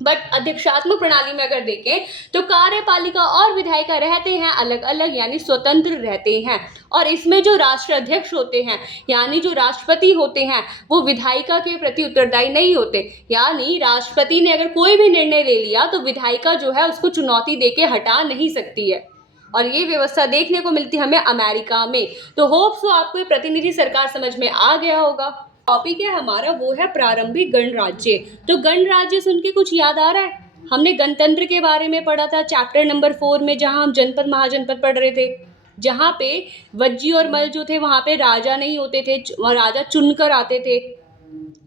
बट अध्यक्षात्मक प्रणाली में अगर देखें तो कार्यपालिका और विधायिका रहते हैं अलग अलग यानी स्वतंत्र रहते हैं। और इसमें जो राष्ट्र अध्यक्ष होते हैं यानी जो राष्ट्रपति होते हैं वो विधायिका के प्रति उत्तरदायी नहीं होते। यानी राष्ट्रपति ने अगर कोई भी निर्णय ले लिया तो विधायिका जो है उसको चुनौती देके हटा नहीं सकती है। और ये व्यवस्था देखने को मिलती है हमें अमेरिका में। तो होप सो आपको ये प्रतिनिधि सरकार समझ में आ गया होगा। टॉपिक है हमारा वो है प्रारंभिक गणराज्य। तो गणराज्य सुन के कुछ याद आ रहा है, हमने गणतंत्र के बारे में पढ़ा था चैप्टर नंबर 4 में, जहां हम जनपद महाजनपद पढ़ रहे थे, जहां पे वज्जी और मल जो थे वहां पे राजा नहीं होते थे, राजा चुनकर आते थे।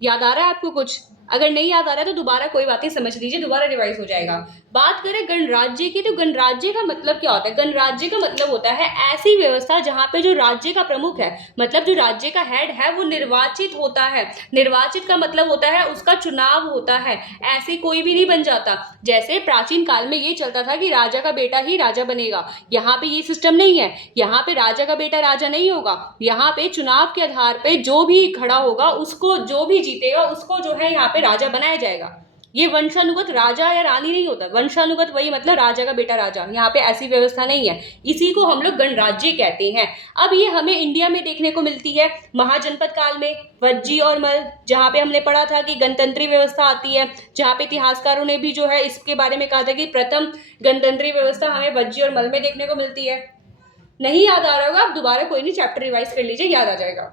याद आ रहा है आपको कुछ? अगर नहीं याद आ रहा है तो दोबारा कोई बातें समझ लीजिए, दोबारा रिवाइज हो जाएगा। बात करें गणराज्य की, तो गणराज्य का मतलब क्या होता है? गणराज्य का मतलब होता है ऐसी व्यवस्था जहां पे जो राज्य का प्रमुख है, मतलब जो राज्य का हेड है, वो निर्वाचित होता है। निर्वाचित का मतलब होता है उसका चुनाव होता है, ऐसे कोई भी नहीं बन जाता। जैसे प्राचीन काल में ये चलता था कि राजा का बेटा ही राजा बनेगा, यहाँ पे ये सिस्टम नहीं है। यहाँ पे राजा का बेटा राजा नहीं होगा, यहाँ पे चुनाव के आधार पे जो भी खड़ा होगा उसको, जो भी जीतेगा उसको जो है यहाँ पे राजा बनाया जाएगा। ये वंशानुगत राजा या रानी नहीं होता, वंशानुगत वही मतलब राजा का बेटा राजा, यहाँ पे ऐसी व्यवस्था नहीं है। इसी को हम लोग गणराज्य कहते हैं। अब ये हमें इंडिया में देखने को मिलती है महाजनपद काल में, वज्जी और मल, जहाँ पे हमने पढ़ा था कि गणतंत्री व्यवस्था आती है, जहाँ पे इतिहासकारों ने भी जो है इसके बारे में कहा था कि प्रथम गणतंत्री व्यवस्था हमें वज्जी और मल में देखने को मिलती है। नहीं याद आ रहा होगा, आप दोबारा कोई नहीं चैप्टर रिवाइज कर लीजिए, याद आ जाएगा।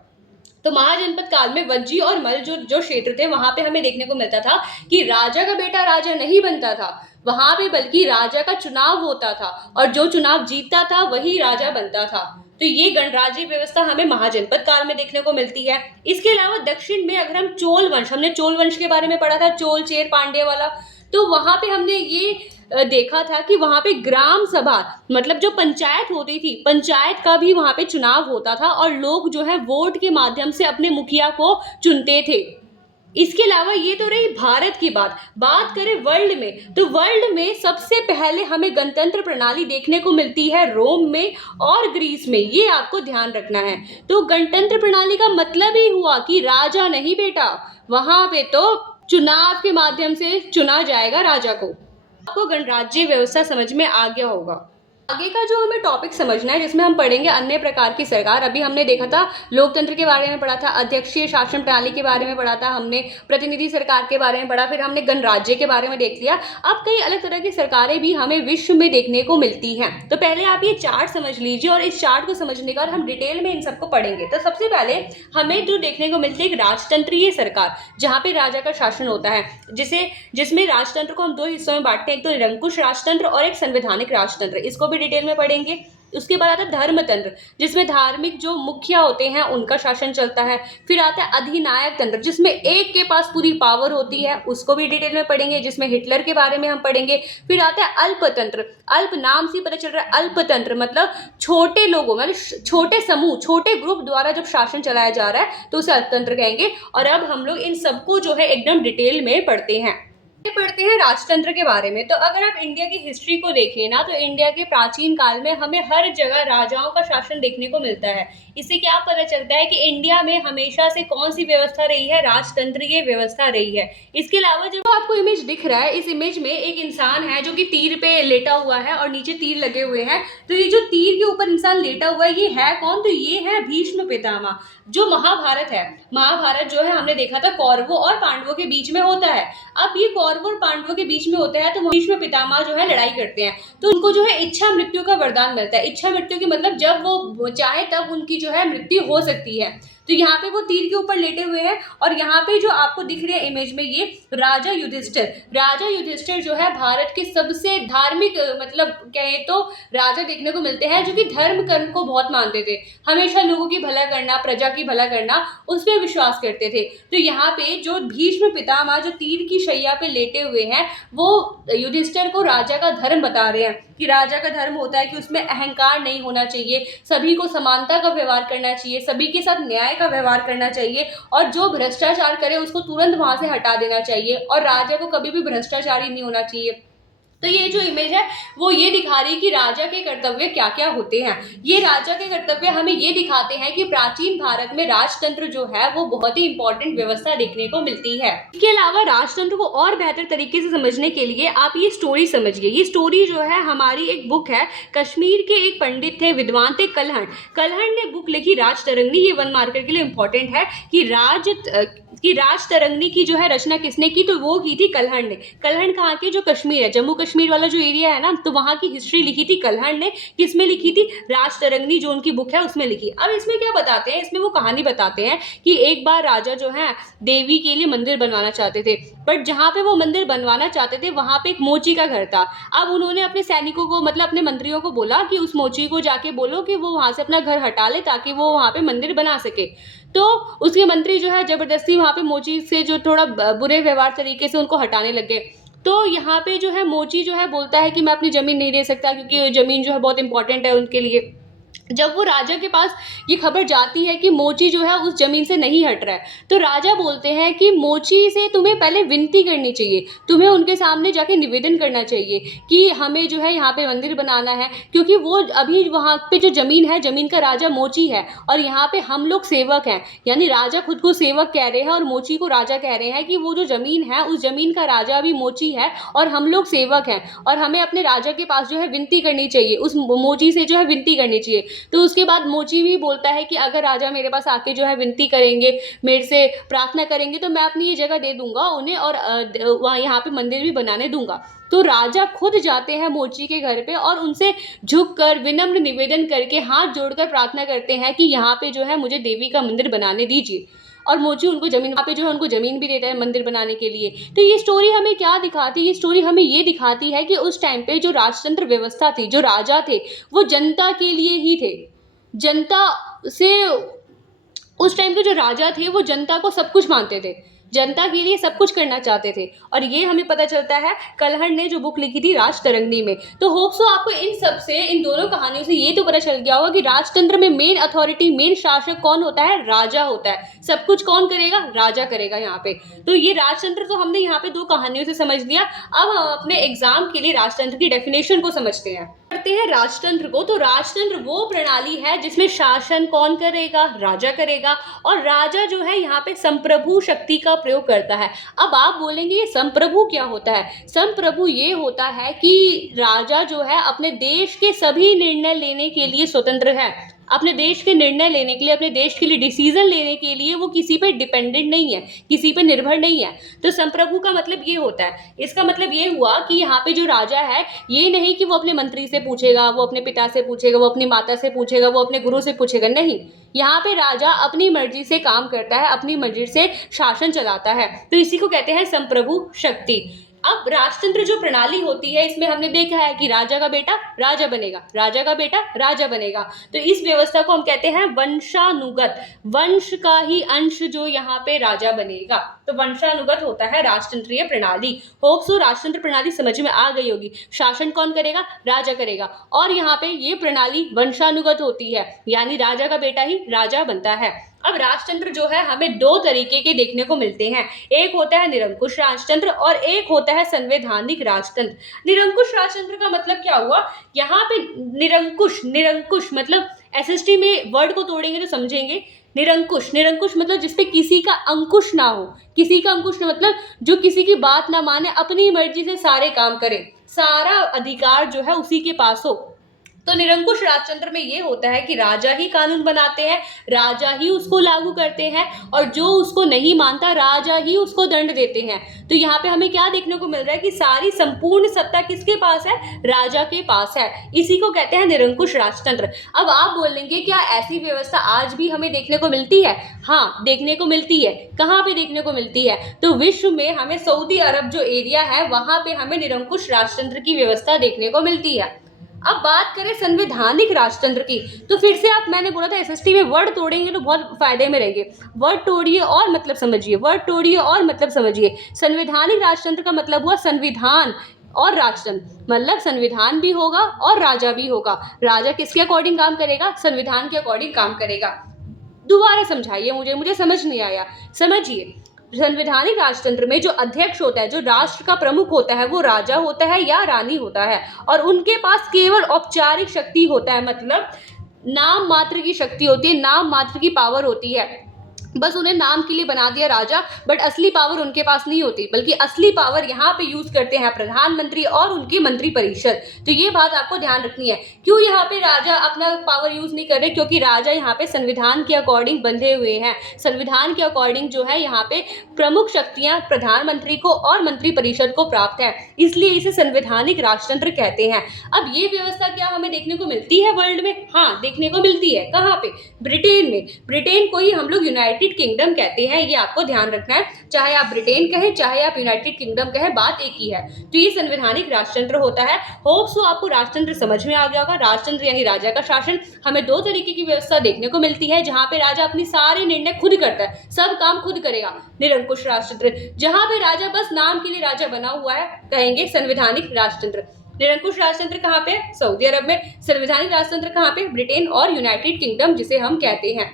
तो महाजनपद काल में वज्जी और मल जो क्षेत्र थे, वहां पे हमें देखने को मिलता था कि राजा का बेटा राजा नहीं बनता था वहां पे, बल्कि राजा का चुनाव होता था और जो चुनाव जीतता था वही राजा बनता था। तो ये गणराज्य व्यवस्था हमें महाजनपद काल में देखने को मिलती है। इसके अलावा दक्षिण में अगर हम चोल वंश, हमने चोल वंश के बारे में पढ़ा था, चोल चेर पांड्य वाला, तो वहां पे हमने ये देखा था कि वहां पे ग्राम सभा मतलब जो पंचायत होती थी, पंचायत का भी वहां पे चुनाव होता था और लोग जो है वोट के माध्यम से अपने मुखिया को चुनते थे। इसके अलावा ये तो रही भारत की बात करें वर्ल्ड में, तो वर्ल्ड में सबसे पहले हमें गणतंत्र प्रणाली देखने को मिलती है रोम में और ग्रीस में, ये आपको ध्यान रखना है। तो गणतंत्र प्रणाली का मतलब ही हुआ कि राजा नहीं बेटा, वहां पे तो चुनाव के माध्यम से चुना जाएगा राजा को। आपको गणराज्य व्यवस्था समझ में आ गया होगा। आगे का जो हमें टॉपिक समझना है जिसमें हम पढ़ेंगे अन्य प्रकार की सरकार। अभी हमने देखा था लोकतंत्र के बारे में पढ़ा था, अध्यक्षीय शासन प्रणाली के बारे में पढ़ा था, हमने प्रतिनिधि सरकार के बारे में पढ़ा, फिर हमने गणराज्य के बारे में देख लिया। अब कई अलग तरह की सरकारें भी हमें विश्व में देखने को मिलती हैं। तो पहले आप ये चार्ट समझ लीजिए और इस चार्ट को समझने का हम डिटेल में इन सबको पढ़ेंगे। तो सबसे पहले हमें जो देखने को मिलती है एक राजतंत्रीय सरकार, जहाँ पे राजा का शासन होता है, जिसमें राजतंत्र को हम दो हिस्सों में बांटते हैं, एक तो निरंकुश राजतंत्र और एक संवैधानिक राजतंत्र, इसको भी डिटेल में पढ़ेंगे। उसके बाद आता है धर्मतंत्र, जिसमें धार्मिक जो मुखिया होते हैं उनका शासन चलता है। फिर आता है अधिनायक तंत्र, जिसमें एक के पास पूरी पावर होती है, उसको भी डिटेल में पढ़ेंगे, जिसमें हिटलर के बारे में हम पढ़ेंगे। फिर आता है अल्पतंत्र, अल्प नाम से पता चल रहा है, अल्पतंत्र मतलब छोटे लोगों मतलब छोटे समूह, छोटे ग्रुप द्वारा जब शासन चलाया जा रहा है तो उसे अल्पतंत्र कहेंगे। और अब हम लोग इन सबको जो है एकदम डिटेल में पढ़ते हैं। पढ़ते हैं राजतंत्र के बारे में। तो अगर आप इंडिया की हिस्ट्री को देखें ना, तो इंडिया के प्राचीन काल में हमें हर जगह राजाओं का शासन देखने को मिलता है। इससे क्या पता चलता है कि इंडिया में हमेशा से कौन सी व्यवस्था रही है, राजतंत्रीय व्यवस्था रही है। इसके अलावा जब आपको इमेज दिख रहा है, इस इमेज में एक इंसान है जो कि तीर पे लेटा हुआ है और नीचे तीर लगे हुए हैं। तो ये जो तीर के ऊपर इंसान लेटा हुआ है, ये है कौन? तो ये है भीष्म पितामह। जो महाभारत है, महाभारत जो है हमने देखा था कौरवों और पांडवों के बीच में होता है। अब ये कौरवों और पांडवों के बीच में होता है तो भीष्म पितामह जो है लड़ाई करते हैं, तो उनको जो है इच्छा मृत्यु का वरदान मिलता है। इच्छा मृत्यु की मतलब जब वो चाहे तब उनकी जो है मृत्यु हो सकती है। तो यहाँ पे वो तीर के ऊपर लेटे हुए हैं और यहाँ पे जो आपको दिख रही है इमेज में, ये राजा युधिष्ठिर जो है भारत के सबसे धार्मिक मतलब कहे तो राजा देखने को मिलते हैं, जो कि धर्म कर्म को बहुत मानते थे, हमेशा लोगों की भला करना, प्रजा की भला करना, उस पर विश्वास करते थे। तो यहाँ पे जो भीष्म पितामह जो तीर की शैया पे लेटे हुए हैं, वो युधिष्ठिर को राजा का धर्म बता रहे हैं कि राजा का धर्म होता है कि उसमें अहंकार नहीं होना चाहिए, सभी को समानता का व्यवहार करना चाहिए, सभी के साथ न्याय का व्यवहार करना चाहिए और जो भ्रष्टाचार करे उसको तुरंत वहां से हटा देना चाहिए और राजा को कभी भी भ्रष्टाचारी नहीं होना चाहिए। तो ये जो इमेज है वो ये दिखा रही है कि राजा के कर्तव्य क्या क्या होते हैं। ये राजा के कर्तव्य हमें ये दिखाते हैं कि प्राचीन भारत में राजतंत्र जो है वो बहुत ही इंपॉर्टेंट व्यवस्था देखने को मिलती है। इसके अलावा राजतंत्र को और बेहतर तरीके से समझने के लिए आप ये स्टोरी समझिए। ये स्टोरी जो है हमारी एक बुक है, कश्मीर के एक पंडित थे, विद्वान थे, कलहण ने बुक लिखी राजतरंगिणी। ये 1 मार्कर के लिए इंपॉर्टेंट है कि राजतरंगिणी की जो है रचना किसने की, तो वो की थी कलहण ने। कलहण कहाँ के? जो कश्मीर है, जम्मू कश्मीर वाला जो एरिया है ना, तो वहाँ की हिस्ट्री लिखी थी कलहण ने। किसमें लिखी थी? राजतरंगिणी जो उनकी बुक है उसमें लिखी। अब इसमें क्या बताते हैं, इसमें वो कहानी बताते हैं कि एक बार राजा जो है देवी के लिए मंदिर बनवाना चाहते थे, बट जहाँ पे वो मंदिर बनवाना चाहते थे वहाँ पे एक मोची का घर था। अब उन्होंने अपने सैनिकों को मतलब अपने मंत्रियों को बोला कि उस मोची को जाके बोलो कि वो वहाँ से अपना घर हटा ले ताकि वो वहाँ पे मंदिर बना सके। तो उसके मंत्री जो है जबरदस्ती वहाँ पे मोची से जो थोड़ा बुरे व्यवहार तरीके से उनको हटाने लग गए। तो यहाँ पे जो है मोची जो है बोलता है कि मैं अपनी ज़मीन नहीं दे सकता क्योंकि ज़मीन जो है बहुत इंपॉर्टेंट है उनके लिए। जब वो राजा के पास ये खबर जाती है कि मोची जो है उस ज़मीन से नहीं हट रहा है, तो राजा बोलते हैं कि मोची से तुम्हें पहले विनती करनी चाहिए, तुम्हें उनके सामने जाके निवेदन करना चाहिए कि हमें जो है यहाँ पे मंदिर बनाना है, क्योंकि वो अभी वहाँ पे जो ज़मीन है, ज़मीन का राजा मोची है और यहाँ पे हम लोग सेवक हैं। यानी राजा खुद को सेवक कह रहे हैं और मोची को राजा कह रहे हैं कि वो जो ज़मीन है, उस ज़मीन का राजा भी मोची है और हम लोग सेवक हैं और हमें अपने राजा के पास जो है विनती करनी चाहिए, उस मोची से जो है विनती करनी चाहिए। तो उसके बाद मोची भी बोलता है कि अगर राजा मेरे पास आके जो है विनती करेंगे, मेरे से प्रार्थना करेंगे, तो मैं अपनी ये जगह दे दूंगा उन्हें और वहाँ यहाँ पे मंदिर भी बनाने दूंगा। तो राजा खुद जाते हैं मोची के घर पे और उनसे झुककर विनम्र निवेदन करके हाथ जोड़कर प्रार्थना करते हैं कि यहाँ पे जो है मुझे देवी का मंदिर बनाने दीजिए। और मोची उनको ज़मीन, वहाँ पे जो है उनको ज़मीन भी देता है मंदिर बनाने के लिए। तो ये स्टोरी हमें क्या दिखाती है? ये स्टोरी हमें ये दिखाती है कि उस टाइम पे जो राजतंत्र व्यवस्था थी, जो राजा थे, वो जनता के लिए ही थे। जनता से, उस टाइम के जो राजा थे वो जनता को सब कुछ मानते थे, जनता के लिए सब कुछ करना चाहते थे। और ये हमें पता चलता है कलहड़ ने जो बुक लिखी थी राजतरंगिणी में। तो होप सो आपको इन सब से, इन दोनों कहानियों से ये तो पता चल गया होगा कि राजतंत्र में मेन अथॉरिटी, मेन शासक कौन होता है? राजा होता है। सब कुछ कौन करेगा? राजा करेगा यहाँ पे। तो ये राजतंत्र तो हमने यहाँ पे दो कहानियों से समझ लिया। अब हम अपने एग्जाम के लिए राजतंत्र की डेफिनेशन को समझते हैं। करते हैं राजतंत्र को। तो राजतंत्र वो प्रणाली है जिसमें शासन कौन करेगा? राजा करेगा। और राजा जो है यहाँ पे संप्रभु शक्ति का प्रयोग करता है। अब आप बोलेंगे ये संप्रभु क्या होता है? संप्रभु ये होता है कि राजा जो है अपने देश के सभी निर्णय लेने के लिए स्वतंत्र है। अपने देश के निर्णय लेने के लिए, अपने देश के लिए डिसीजन लेने के लिए वो किसी पे डिपेंडेंट नहीं है, किसी पे निर्भर नहीं है। तो संप्रभु का मतलब ये होता है। इसका मतलब ये हुआ कि यहाँ पे जो राजा है, ये नहीं कि वो अपने मंत्री से पूछेगा, वो अपने पिता से पूछेगा, वो अपनी माता से पूछेगा, वो अपने गुरु से पूछेगा, नहीं। यहाँ पे राजा अपनी मर्जी से काम करता है, अपनी मर्जी से शासन चलाता है। तो इसी को कहते हैं संप्रभु शक्ति। अब राजतंत्र जो प्रणाली होती है, इसमें हमने देखा है कि राजा का बेटा राजा बनेगा, राजा का बेटा राजा बनेगा। तो इस व्यवस्था को हम कहते हैं वंशानुगत। वंश का ही अंश जो यहाँ पे राजा बनेगा, तो वंशानुगत होता है राजतंत्रीय प्रणाली। होप सो राजतंत्र प्रणाली समझ में आ गई होगी। शासन कौन करेगा? राजा करेगा। और यहाँ पे ये प्रणाली वंशानुगत होती है, यानी राजा का बेटा ही राजा बनता है। अब राजतंत्र जो है हमें दो तरीके के देखने को मिलते हैं। एक होता है निरंकुश राजतंत्र और एक होता है संवैधानिक राजतंत्र। निरंकुश राजतंत्र का मतलब क्या हुआ? यहाँ पे निरंकुश, निरंकुश मतलब एसएसटी में वर्ड को तोड़ेंगे तो समझेंगे। निरंकुश, निरंकुश मतलब जिसपे किसी का अंकुश ना हो। किसी का अंकुश ना मतलब जो किसी की बात ना माने, अपनी मर्जी से सारे काम करे, सारा अधिकार जो है उसी के पास हो। तो निरंकुश राजतंत्र में ये होता है कि राजा ही कानून बनाते हैं, राजा ही उसको लागू करते हैं और जो उसको नहीं मानता राजा ही उसको दंड देते हैं। तो यहाँ पे हमें क्या देखने को मिल रहा है कि सारी संपूर्ण सत्ता किसके पास है? राजा के पास है। इसी को कहते हैं निरंकुश राजतंत्र। अब आप बोलेंगे क्या ऐसी व्यवस्था आज भी हमें देखने को मिलती है? हाँ, देखने को मिलती है। कहाँ पे देखने को मिलती है? तो विश्व में हमें सऊदी अरब जो एरिया है वहां पे हमें निरंकुश राजतंत्र की व्यवस्था देखने को मिलती है। अब बात करें संवैधानिक राजतंत्र की, तो फिर से आप, मैंने बोला था एसएसटी में वर्ड तोड़ेंगे तो बहुत फायदे में रहेंगे। वर्ड तोड़िए और मतलब समझिए, वर्ड तोड़िए और मतलब समझिए। संवैधानिक राजतंत्र का मतलब हुआ संविधान और राजतंत्र, मतलब संविधान भी होगा और राजा भी होगा। राजा किसके अकॉर्डिंग काम करेगा? संविधान के अकॉर्डिंग काम करेगा। दोबारा समझाइए मुझे समझ नहीं आया। समझिए, संवैधानिक राजतंत्र में जो अध्यक्ष होता है, जो राष्ट्र का प्रमुख होता है, वो राजा होता है या रानी होता है और उनके पास केवल औपचारिक शक्ति होता है, मतलब नाम मात्र की शक्ति होती है, नाम मात्र की पावर होती है। बस उन्हें नाम के लिए बना दिया राजा, बट असली पावर उनके पास नहीं होती, बल्कि असली पावर यहाँ पे यूज करते हैं प्रधानमंत्री और उनकी मंत्रिपरिषद। तो ये बात आपको ध्यान रखनी है। क्यों यहाँ पे राजा अपना पावर यूज नहीं कर रहे? क्योंकि राजा यहाँ पे संविधान के अकॉर्डिंग बंधे हुए हैं। संविधान के अकॉर्डिंग जो है यहाँ पे प्रमुख शक्तियां प्रधानमंत्री को और मंत्रिपरिषद को प्राप्त है, इसलिए इसे संवैधानिक राजतंत्र कहते हैं। अब ये व्यवस्था क्या हमें देखने को मिलती है वर्ल्ड में? हाँ, देखने को मिलती है। कहाँ पे? ब्रिटेन में। ब्रिटेन को ही हम लोग यूनाइटेड किंगडम कहते हैं, ये आपको ध्यान रखना है। चाहे आप ब्रिटेन कहें, चाहे आप यूनाइटेड किंगडम कहें, बात एक ही है। तो ये संवैधानिक राजतंत्र होता है। होप सो आपको राजतंत्र समझ में आ गया होगा। राजतंत्र यानी राजा का शासन। हमें दो तरीके की व्यवस्था देखने को मिलती है, जहां पे राजा अपनी सारे निर्णय खुद करता है, सब काम खुद करेगा, निरंकुश राजतंत्र। जहां पे राजा बस नाम के लिए राजा बना हुआ है, कहेंगे संवैधानिक राजतंत्र। निरंकुश राजतंत्र कहाँ पे? सऊदी अरब में। संवैधानिक राजतंत्र कहाँ पे? ब्रिटेन और यूनाइटेड किंगडम जिसे हम कहते हैं।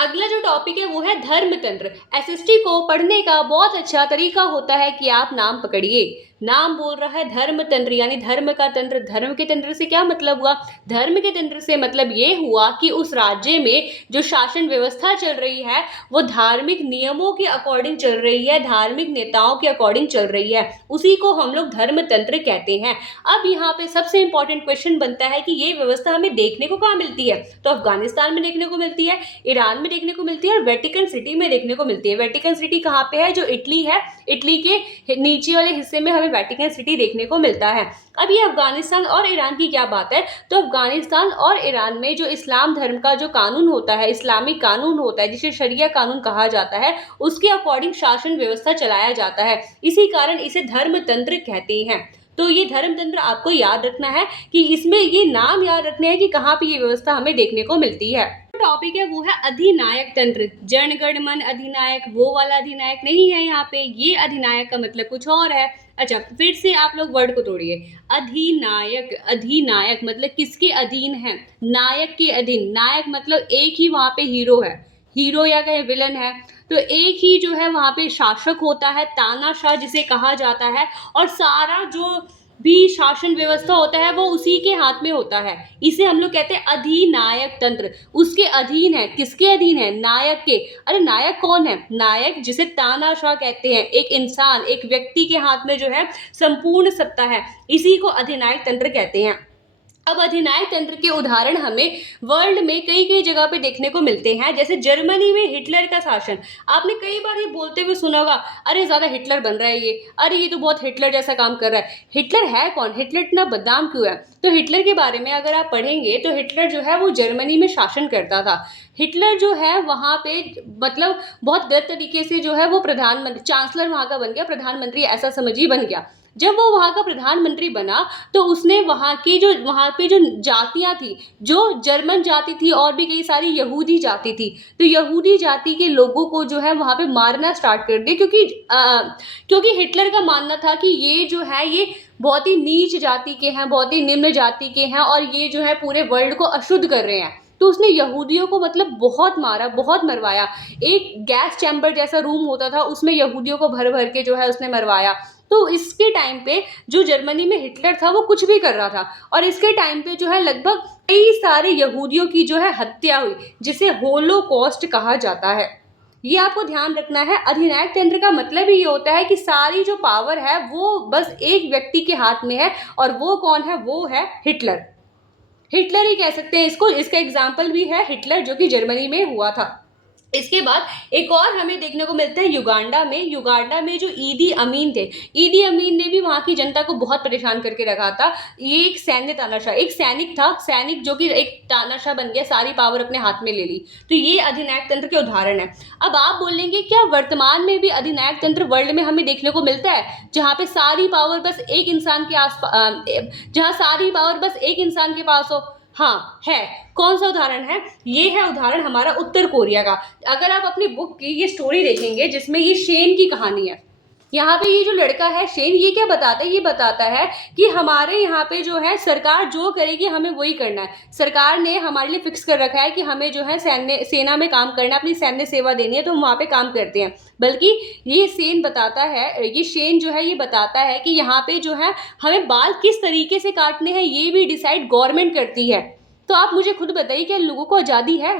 अगला जो टॉपिक है वो है धर्मतंत्र। एसएसटी को पढ़ने का बहुत अच्छा तरीका होता है कि आप नाम पकड़िए। नाम बोल रहा है धर्मतंत्र, यानी धर्म का तंत्र। धर्म के तंत्र से क्या मतलब हुआ? धर्म के तंत्र से मतलब ये हुआ कि उस राज्य में जो शासन व्यवस्था चल रही है वो धार्मिक नियमों के अकॉर्डिंग चल रही है, धार्मिक नेताओं के अकॉर्डिंग चल रही है, उसी को हम लोग धर्मतंत्र कहते हैं। अब यहाँ पे सबसे इंपॉर्टेंट क्वेश्चन बनता है कि ये व्यवस्था हमें देखने को कहाँ मिलती है? तो अफगानिस्तान में देखने को मिलती है, ईरान में देखने को मिलती है और वेटिकन सिटी में देखने को मिलती है। वेटिकन सिटी कहाँ पे है? जो इटली है, इटली के नीचे वाले हिस्से में हमें वेटिकन सिटी देखने को मिलता है। अब ये अफगानिस्तान और ईरान की क्या बात है? तो अफगानिस्तान और ईरान में जो इस्लाम धर्म का जो कानून होता है, इस्लामिक कानून होता है जिसे शरिया कानून कहा जाता है, उसके अकॉर्डिंग शासन व्यवस्था चलाया जाता है। इसी कारण इसे धर्मतंत्र कहते हैं। तो ये धर्मतंत्र आपको याद रखना है कि इसमें ये नाम याद रखने हैं कि कहाँ पे ये व्यवस्था हमें देखने को मिलती है। टॉपिक है वो है अधिनायक तंत्र। जनगण मन अधिनायक वो वाला अधिनायक नहीं है यहाँ पे, ये अधिनायक का मतलब कुछ और है। अच्छा, फिर से आप लोग वर्ड को तोड़िए। अधिनायक, अधिनायक मतलब किसके अधीन है? नायक के अधीन। नायक मतलब एक ही वहाँ पे हीरो है, हीरो या कहे विलन है, तो एक ही जो है वहाँ पे शासक होता है, तानाशाह जिसे कहा जाता है, और सारा जो भी शासन व्यवस्था होता है वो उसी के हाथ में होता है। इसे हम लोग कहते हैं अधिनायक तंत्र। उसके अधीन है, किसके अधीन है? नायक के। अरे नायक कौन है? नायक जिसे तानाशाह कहते हैं, एक इंसान, एक व्यक्ति के हाथ में जो है संपूर्ण सत्ता है, इसी को अधिनायक तंत्र कहते हैं। अब अधिनायक तंत्र के उदाहरण हमें वर्ल्ड में कई कई जगह पे देखने को मिलते हैं। जैसे जर्मनी में हिटलर का शासन, आपने कई बार ये बोलते हुए सुना होगा, अरे ज्यादा हिटलर बन रहा है ये, अरे ये तो बहुत हिटलर जैसा काम कर रहा है। हिटलर है कौन? हिटलर इतना बदनाम क्यों है? तो हिटलर के बारे में अगर आप पढ़ेंगे तो हिटलर जो है वो जर्मनी में शासन करता था। हिटलर जो है वहाँ पे मतलब बहुत गलत तरीके से जो है वो प्रधानमंत्री, चांसलर वहाँ का बन गया, प्रधानमंत्री ऐसा समझिए बन गया। जब वो वहाँ का प्रधानमंत्री बना तो उसने वहाँ पे जो जातियाँ थी, जो जर्मन जाति थी और भी कई सारी यहूदी जाति थी, तो यहूदी जाति के लोगों को जो है वहाँ पे मारना स्टार्ट कर दिया, क्योंकि हिटलर का मानना था कि ये जो है ये बहुत ही नीच जाति के हैं, बहुत ही निम्न जाति के हैं और ये जो है पूरे वर्ल्ड को अशुद्ध कर रहे हैं। तो उसने यहूदियों को मतलब बहुत मारा, बहुत मरवाया। एक गैस चैम्बर जैसा रूम होता था, उसमें यहूदियों को भर भर के जो है उसने मरवाया। तो इसके टाइम पे जो जर्मनी में हिटलर था वो कुछ भी कर रहा था, और इसके टाइम पे जो है लगभग कई सारे यहूदियों की जो है हत्या हुई, जिसे होलोकॉस्ट कहा जाता है। ये आपको ध्यान रखना है। अधिनायक तंत्र का मतलब ही ये होता है कि सारी जो पावर है वो बस एक व्यक्ति के हाथ में है, और वो कौन है? वो है हिटलर। हिटलर ही कह सकते हैं इसको। इसका एग्जाम्पल भी है हिटलर, जो कि जर्मनी में हुआ था। इसके बाद एक और हमें देखने को मिलता है युगांडा में। युगांडा में जो ईदी अमीन थे, ईदी अमीन ने भी वहाँ की जनता को बहुत परेशान करके रखा था। ये एक सैन्य तानाशाह, एक सैनिक था, सैनिक जो कि एक तानाशाह बन गया, सारी पावर अपने हाथ में ले ली। तो ये अधिनायक तंत्र के उदाहरण है। अब आप बोलेंगे क्या वर्तमान में भी अधिनायक तंत्र वर्ल्ड में हमें देखने को मिलता है, जहाँ पे सारी पावर बस एक इंसान के जहाँ सारी पावर बस एक इंसान के पास हो? हाँ है। कौन सा उदाहरण है? ये है उदाहरण हमारा उत्तर कोरिया का। अगर आप अपनी बुक की ये स्टोरी देखेंगे जिसमें ये शेन की कहानी है, यहाँ पे ये जो लड़का है शेन, ये क्या बताता है? ये बताता है कि हमारे यहाँ पे जो है सरकार जो करेगी हमें वही करना है। सरकार ने हमारे लिए फिक्स कर रखा है कि हमें जो है सेना में काम करना है, अपनी सैन्य सेवा देनी है, तो हम वहाँ पे काम करते हैं। बल्कि ये शेन जो है ये बताता है कि यहाँ पे जो है हमें बाल किस तरीके से काटने हैं ये भी डिसाइड गवर्नमेंट करती है। तो आप मुझे खुद बताइए, क्या लोगों को आज़ादी है?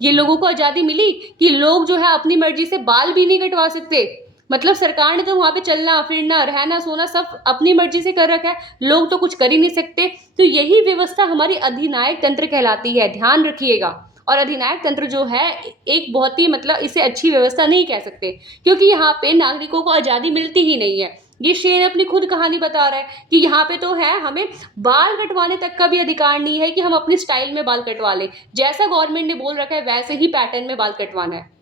ये लोगों को आज़ादी मिली कि लोग जो है अपनी मर्जी से बाल भी नहीं कटवा सकते? मतलब सरकार ने तो वहाँ पे चलना फिरना रहना सोना सब अपनी मर्जी से कर रखा है, लोग तो कुछ कर ही नहीं सकते। तो यही व्यवस्था हमारी अधिनायक तंत्र कहलाती है, ध्यान रखिएगा। और अधिनायक तंत्र जो है एक बहुत ही मतलब इसे अच्छी व्यवस्था नहीं कह सकते, क्योंकि यहाँ पे नागरिकों को आज़ादी मिलती ही नहीं है। ये शेन अपनी खुद कहानी बता रहा है कि यहाँ पे तो है हमें बाल कटवाने तक का भी अधिकार नहीं है कि हम अपनी स्टाइल में बाल कटवा लें, जैसा गवर्नमेंट ने बोल रखा है वैसे ही पैटर्न में बाल कटवाना है।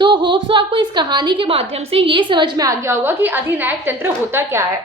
तो होप्स आपको इस कहानी के माध्यम से ये समझ में आ गया होगा कि अधिनायक तंत्र होता क्या है।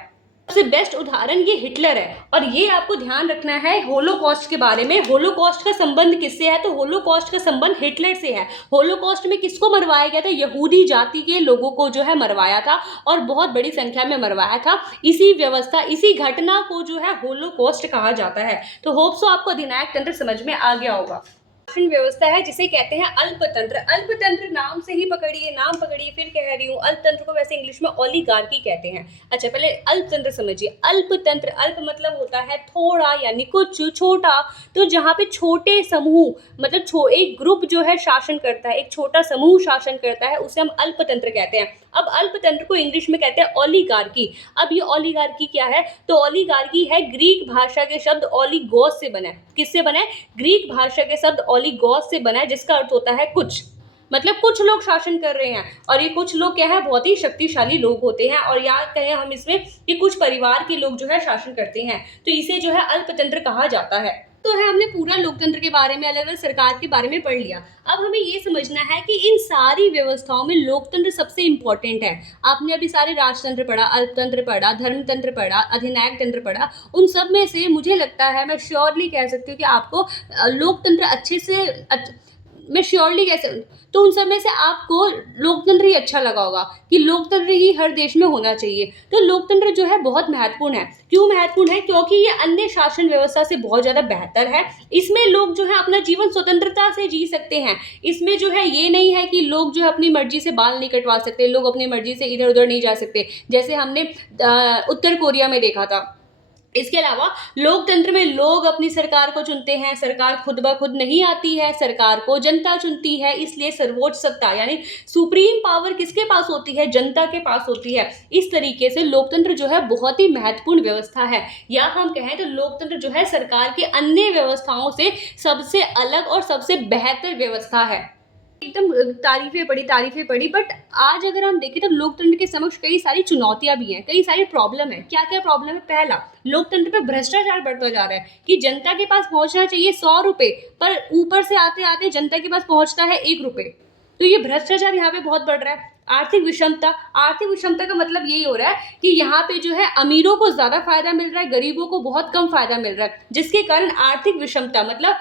सबसे बेस्ट उदाहरण ये हिटलर है। और ये आपको ध्यान रखना है होलोकॉस्ट के बारे में। होलोकॉस्ट का संबंध किससे है? तो होलोकॉस्ट का संबंध हिटलर से है। होलोकॉस्ट में किसको मरवाया गया था? यहूदी जाति के लोगों को जो है मरवाया था, और बहुत बड़ी संख्या में मरवाया था। इसी व्यवस्था, इसी घटना को जो है होलोकॉस्ट कहा जाता है। तो होप सो आपको अधिनायक तंत्र समझ में आ गया होगा। शासन व्यवस्था है जिसे कहते हैं अल्पतंत्र। अल्पतंत्र नाम से ही पकड़िए, नाम पकड़िए, फिर कह रही हूँ। अल्पतंत्र को वैसे इंग्लिश में ओलिगार्की कहते हैं। अच्छा, पहले अल्पतंत्र समझिए। अल्पतंत्र, अल्प मतलब होता है थोड़ा यानी कुछ, छोटा। तो जहाँ पे छोटे समूह, मतलब एक ग्रुप जो है शासन करता है, एक छोटा समूह शासन करता है, उसे हम अल्पतंत्र कहते हैं। अब अल्पतंत्र को इंग्लिश में कहते हैं ओलिगार्की। अब ये ओलिगार्की क्या है? तो ओलिगार्की है ग्रीक भाषा के शब्द ओलिगोस से बना है। किससे बना है? ग्रीक भाषा के शब्द ओलिगोस से बना है, जिसका अर्थ होता है कुछ। मतलब कुछ लोग शासन कर रहे हैं, और ये कुछ लोग क्या है? बहुत ही शक्तिशाली लोग होते हैं। और याद कहें हम इसमें कि कुछ परिवार के लोग जो है शासन करते हैं, तो इसे जो है अल्पतंत्र कहा जाता है। तो है हमने पूरा लोकतंत्र के बारे में, अलग अलग सरकार के बारे में पढ़ लिया। अब हमें ये समझना है कि इन सारी व्यवस्थाओं में लोकतंत्र सबसे इम्पोर्टेंट है। आपने अभी सारे राजतंत्र पढ़ा, अल्पतंत्र पढ़ा, धर्मतंत्र पढ़ा, अधिनायक तंत्र पढ़ा। उन सब में से मुझे लगता है, मैं श्योरली कह सकती हूँ कि आपको लोकतंत्र अच्छे से मैं श्योरली कह सकती, तो उन सब में से आपको लोकतंत्र ही अच्छा लगा होगा कि लोकतंत्र ही हर देश में होना चाहिए। तो लोकतंत्र जो है बहुत महत्वपूर्ण है। क्यों महत्वपूर्ण है? क्योंकि ये अन्य शासन व्यवस्था से बहुत ज़्यादा बेहतर है। इसमें लोग जो है अपना जीवन स्वतंत्रता से जी सकते हैं। इसमें जो है ये नहीं है कि लोग जो है अपनी मर्जी से बाल नहीं कटवा सकते, लोग अपनी मर्जी से इधर उधर नहीं जा सकते, जैसे हमने उत्तर कोरिया में देखा था। इसके अलावा लोकतंत्र में लोग अपनी सरकार को चुनते हैं, सरकार खुद ब खुद नहीं आती है, सरकार को जनता चुनती है। इसलिए सर्वोच्च सत्ता यानी सुप्रीम पावर किसके पास होती है? जनता के पास होती है। इस तरीके से लोकतंत्र जो है बहुत ही महत्वपूर्ण व्यवस्था है, या हम कहें तो लोकतंत्र जो है सरकार के अन्य व्यवस्थाओं से सबसे अलग और सबसे बेहतर व्यवस्था है। एकदम तारीफें पड़ी, बट आज अगर हम देखें तो लोकतंत्र के समक्ष कई सारी चुनौतियां भी हैं, कई सारी प्रॉब्लम है। क्या क्या प्रॉब्लम है? पहला, लोकतंत्र पे भ्रष्टाचार बढ़ता जा रहा है कि जनता के पास पहुंचना चाहिए 100 रुपए, पर ऊपर से आते आते जनता के पास पहुंचता है 1 रुपए। तो ये भ्रष्टाचार यहाँ पे बहुत बढ़ रहा है। आर्थिक विषमता का मतलब यही हो रहा है कि यहाँ पे जो है अमीरों को ज्यादा फायदा मिल रहा है, गरीबों को बहुत कम फायदा मिल रहा है, जिसके कारण आर्थिक विषमता मतलब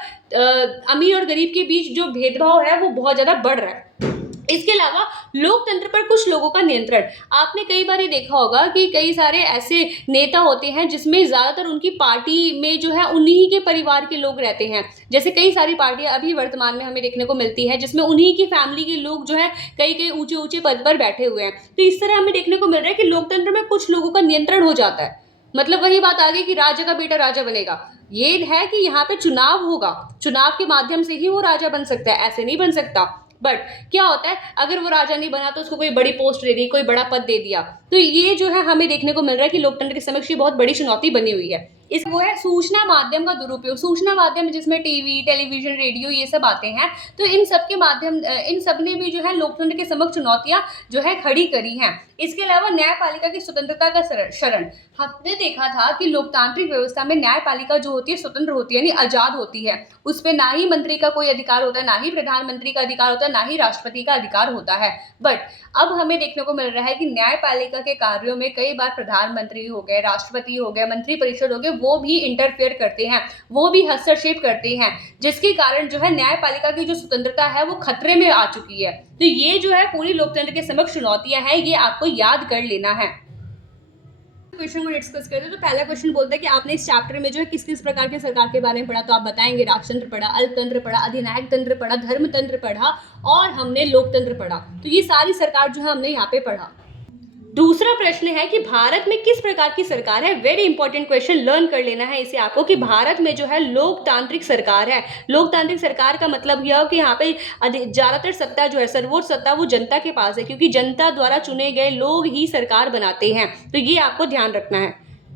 अमीर और गरीब के बीच जो भेदभाव है वो बहुत ज्यादा बढ़ रहा है। इसके अलावा लोकतंत्र पर कुछ लोगों का नियंत्रण। आपने कई बार ये देखा होगा कि कई सारे ऐसे नेता होते हैं जिसमें ज्यादातर उनकी पार्टी में जो है उन्हीं के परिवार के लोग रहते हैं। जैसे कई सारी पार्टियां अभी वर्तमान में हमें देखने को मिलती है जिसमें उन्हीं की फैमिली के लोग जो है कई कई ऊंचे ऊंचे पद पर बैठे हुए हैं। तो इस तरह हमें देखने को मिल रहा है कि लोकतंत्र में कुछ लोगों का नियंत्रण हो जाता है। मतलब वही बात आ गई कि राजा का बेटा राजा बनेगा। ये है कि यहाँ पे चुनाव होगा, चुनाव के माध्यम से ही वो राजा बन सकता है, ऐसे नहीं बन सकता। बट क्या होता है, अगर वो राजा नहीं बना तो उसको कोई बड़ी पोस्ट दे दी, कोई बड़ा पद दे दिया। तो ये जो है हमें देखने को मिल रहा है कि लोकतंत्र के समक्ष ये बहुत बड़ी चुनौती बनी हुई है। इस वो है सूचना माध्यम का दुरुपयोग। सूचना माध्यम जिसमें टीवी, टेलीविजन, रेडियो ये सब आते हैं, तो इन सब के माध्यम, इन सब ने भी जो है लोकतंत्र के समक्ष चुनौतियां जो है खड़ी करी हैं। इसके अलावा न्यायपालिका की स्वतंत्रता का शरण। हमने देखा था कि लोकतांत्रिक व्यवस्था में न्यायपालिका जो होती है स्वतंत्र होती है, यानी आजाद होती है। उस पर ना ही मंत्री का कोई अधिकार होता है, ना ही प्रधानमंत्री का अधिकार होता है, ना ही राष्ट्रपति का अधिकार होता है। बट अब हमें देखने को मिल रहा है कि न्यायपालिका के कार्यों में कई बार प्रधानमंत्री हो गए, राष्ट्रपति हो गए, मंत्रिपरिषद हो गए, वो भी इंटरफेयर करते हैं, वो भी हस्तक्षेप करते हैं, जिसके कारण जो है न्यायपालिका की जो स्वतंत्रता है वो खतरे में आ चुकी है। तो ये जो है पूरी लोकतंत्र के समक्ष चुनौतियां हैं, ये आपको याद कर लेना है। क्वेश्चन को डिस्कस करते हैं। तो पहला क्वेश्चन बोलता है कि आपने इस चैप्टर में जो है किस किस प्रकार के सरकार के बारे में पढ़ा? तो आप बताएंगे राजतंत्र पढ़ा, अल्पतंत्र पढ़ा, अधिनायक तंत्र पढ़ा, धर्मतंत्र पढ़ा और हमने लोकतंत्र पढ़ा। तो ये सारी सरकार जो है हमने यहाँ पे पढ़ा। दूसरा प्रश्न है कि भारत में किस प्रकार की सरकार है? वेरी इंपॉर्टेंट क्वेश्चन, लर्न कर लेना है इसे आपको कि भारत में जो है लोकतांत्रिक सरकार है। लोकतांत्रिक सरकार का मतलब यह कि यहाँ पे ज्यादातर सत्ता जो है, सर्वोच्च सत्ता वो जनता के पास है, क्योंकि जनता द्वारा चुने गए लोग ही सरकार बनाते हैं। तो ये आपको ध्यान रखना है।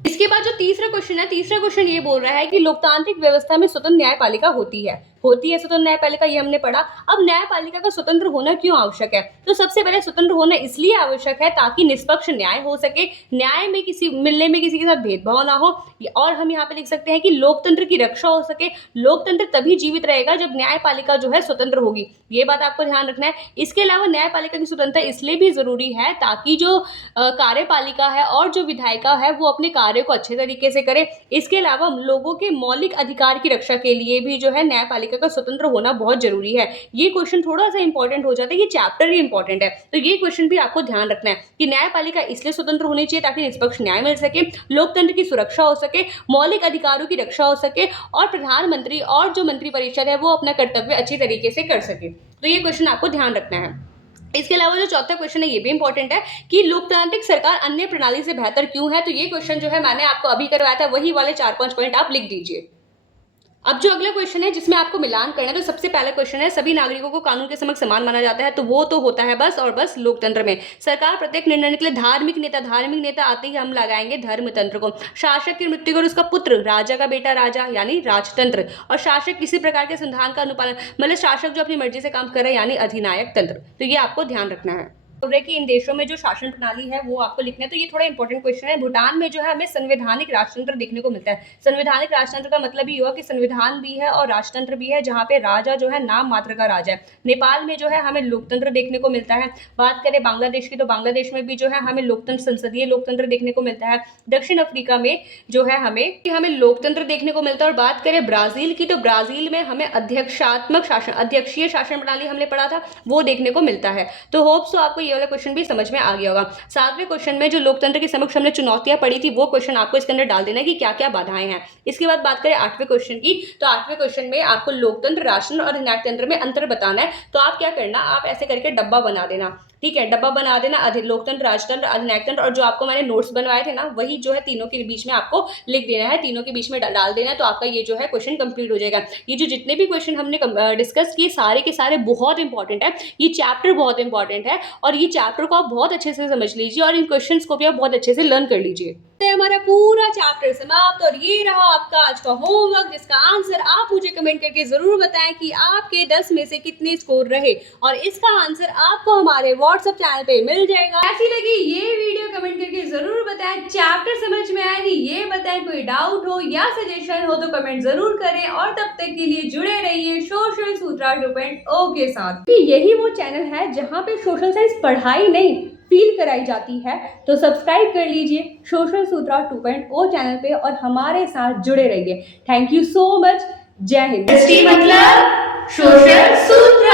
इसके बाद जो तीसरा क्वेश्चन है, तीसरा क्वेश्चन ये बोल रहा है कि लोकतांत्रिक व्यवस्था में स्वतंत्र न्यायपालिका होती है। होती है स्वतंत्र न्यायपालिका, ये हमने पढ़ा। अब न्यायपालिका का स्वतंत्र होना क्यों आवश्यक है? तो सबसे पहले स्वतंत्र होना इसलिए आवश्यक है ताकि निष्पक्ष न्याय हो सके, न्याय में किसी मिलने में किसी के साथ भेदभाव ना हो, और हम यहाँ पे लिख सकते हैं कि लोकतंत्र की रक्षा हो सके। लोकतंत्र तभी जीवित रहेगा जब न्यायपालिका जो है स्वतंत्र होगी, ये बात आपको ध्यान रखना है। इसके अलावा न्यायपालिका की स्वतंत्रता इसलिए भी जरूरी है ताकि जो कार्यपालिका है और जो विधायिका है वो अपने कार्य को अच्छे तरीके से करे। इसके अलावा लोगों के मौलिक अधिकार की रक्षा के लिए भी जो है न्यायपालिका का स्वतंत्र होना बहुत जरूरी है। ये क्वेश्चन थोड़ा सा इंपॉर्टेंट हो जाता है, ये चैप्टर ही इंपॉर्टेंट है, तो ये क्वेश्चन भी आपको ध्यान रखना है कि न्यायपालिका इसलिए स्वतंत्र होनी चाहिए ताकि निष्पक्ष न्याय मिल सके, लोकतंत्र की सुरक्षा हो सके, मौलिक अधिकारों की रक्षा हो सके, और प्रधानमंत्री और जो मंत्रिपरिषद है वो अपना कर्तव्य अच्छी तरीके से कर सके। तो ये क्वेश्चन आपको ध्यान रखना है। इसके अलावा जो चौथा क्वेश्चन है ये भी इंपॉर्टेंट है कि लोकतांत्रिक सरकार अन्य प्रणाली से बेहतर क्यों है। तो ये क्वेश्चन जो है मैंने आपको अभी करवाया था, वही वाले 4-5 पॉइंट आप लिख दीजिए। अब जो अगला क्वेश्चन है जिसमें आपको मिलान करना है, तो सबसे पहला क्वेश्चन है सभी नागरिकों को कानून के समक्ष समान माना जाता है। तो वो तो होता है बस और बस लोकतंत्र में। सरकार प्रत्येक निर्णय के लिए धार्मिक नेता आते ही हम लगाएंगे धर्मतंत्र को। शासक की मृत्यु पर उसका पुत्र, राजा का बेटा राजा यानी राजतंत्र, और शासक किसी प्रकार के संविधान का अनुपालन, मतलब शासक जो अपनी मर्जी से काम करे यानी अधिनायक तंत्र। तो ये आपको ध्यान रखना है। बोल रहे कि इन देशों में जो शासन प्रणाली है वो आपको लिखना है, तो ये थोड़ा इंपॉर्टेंट क्वेश्चन है। भूटान में जो है हमें संवैधानिक राजतंत्र देखने को मिलता है। संवैधानिक राजतंत्र का मतलब ये हुआ कि संविधान भी है और राजतंत्र भी है, जहाँ पे राजा जो है नाम मात्र का राजा है। नेपाल में जो है हमें लोकतंत्र देखने को मिलता है। बात करें बांग्लादेश की, तो बांग्लादेश में भी जो है हमें लोकतंत्र, संसदीय लोकतंत्र देखने को मिलता है। दक्षिण अफ्रीका में जो है हमें लोकतंत्र देखने को मिलता है। और बात करें ब्राजील की, तो ब्राजील में हमें अध्यक्षात्मक शासन, अध्यक्षीय शासन प्रणाली हमने पढ़ा था, वो देखने को मिलता है। तो होप्स तो आपको ये वाला क्वेश्चन भी समझ में आ गया होगा। 7वें क्वेश्चन में जो लोकतंत्र के समक्ष हमने चुनौतियां पढ़ी थी, वो क्वेश्चन आपको इसके अंदर डाल देना है कि क्या क्या बाधाएं हैं। इसके बाद बात करें 8वें क्वेश्चन की, तो 8वें क्वेश्चन में आपको लोकतंत्र, राजतंत्र और न्यायतंत्र में अंतर बताना है। तो आप क्या करना, आप ऐसे करके डब्बा बना देना, ठीक है, डब्बा बना देना, लोकतंत्र, राजतंत्र, अधिनायकतंत्र, और जो आपको मैंने नोट्स बनवाए थे ना, वही जो है तीनों के बीच में आपको लिख देना है, तीनों के बीच में डाल देना है। तो आपका ये जो है क्वेश्चन कंप्लीट हो जाएगा। ये जो जितने भी क्वेश्चन हमने डिस्कस किए सारे के सारे बहुत इंपॉर्टेंट है, ये चैप्टर बहुत इंपॉर्टेंट है, और ये चैप्टर को आप बहुत अच्छे से समझ लीजिए और इन क्वेश्चंस को भी आप बहुत अच्छे से लर्न कर लीजिए। हमारा पूरा चैप्टर समाप्त, और ये रहा आपका आज का होमवर्क, जिसका आंसर आप मुझे कमेंट करके जरूर बताएं कि आपके 10 में से कितने स्कोर रहे, और इसका आंसर आपको हमारे व्हाट्सएप चैनल पे मिल जाएगा। कैसी लगी ये वीडियो कमेंट करके जरूर बताएं। चैप्टर समझ में आया नहीं ये बताएं, कोई डाउट हो या सजेशन हो तो कमेंट जरूर करें, और तब तक के लिए जुड़े रहिए सोशल सूत्रा 2.0 के साथ। यही वो चैनल है जहाँ पे सोशल साइंस पढ़ाई नहीं फील कराई जाती है। तो सब्सक्राइब कर लीजिए सोशल सूत्रा 2.0 चैनल पे और हमारे साथ जुड़े रहिए। Thank you so much. जय हिंद। मतलब सोशल सूत्रा।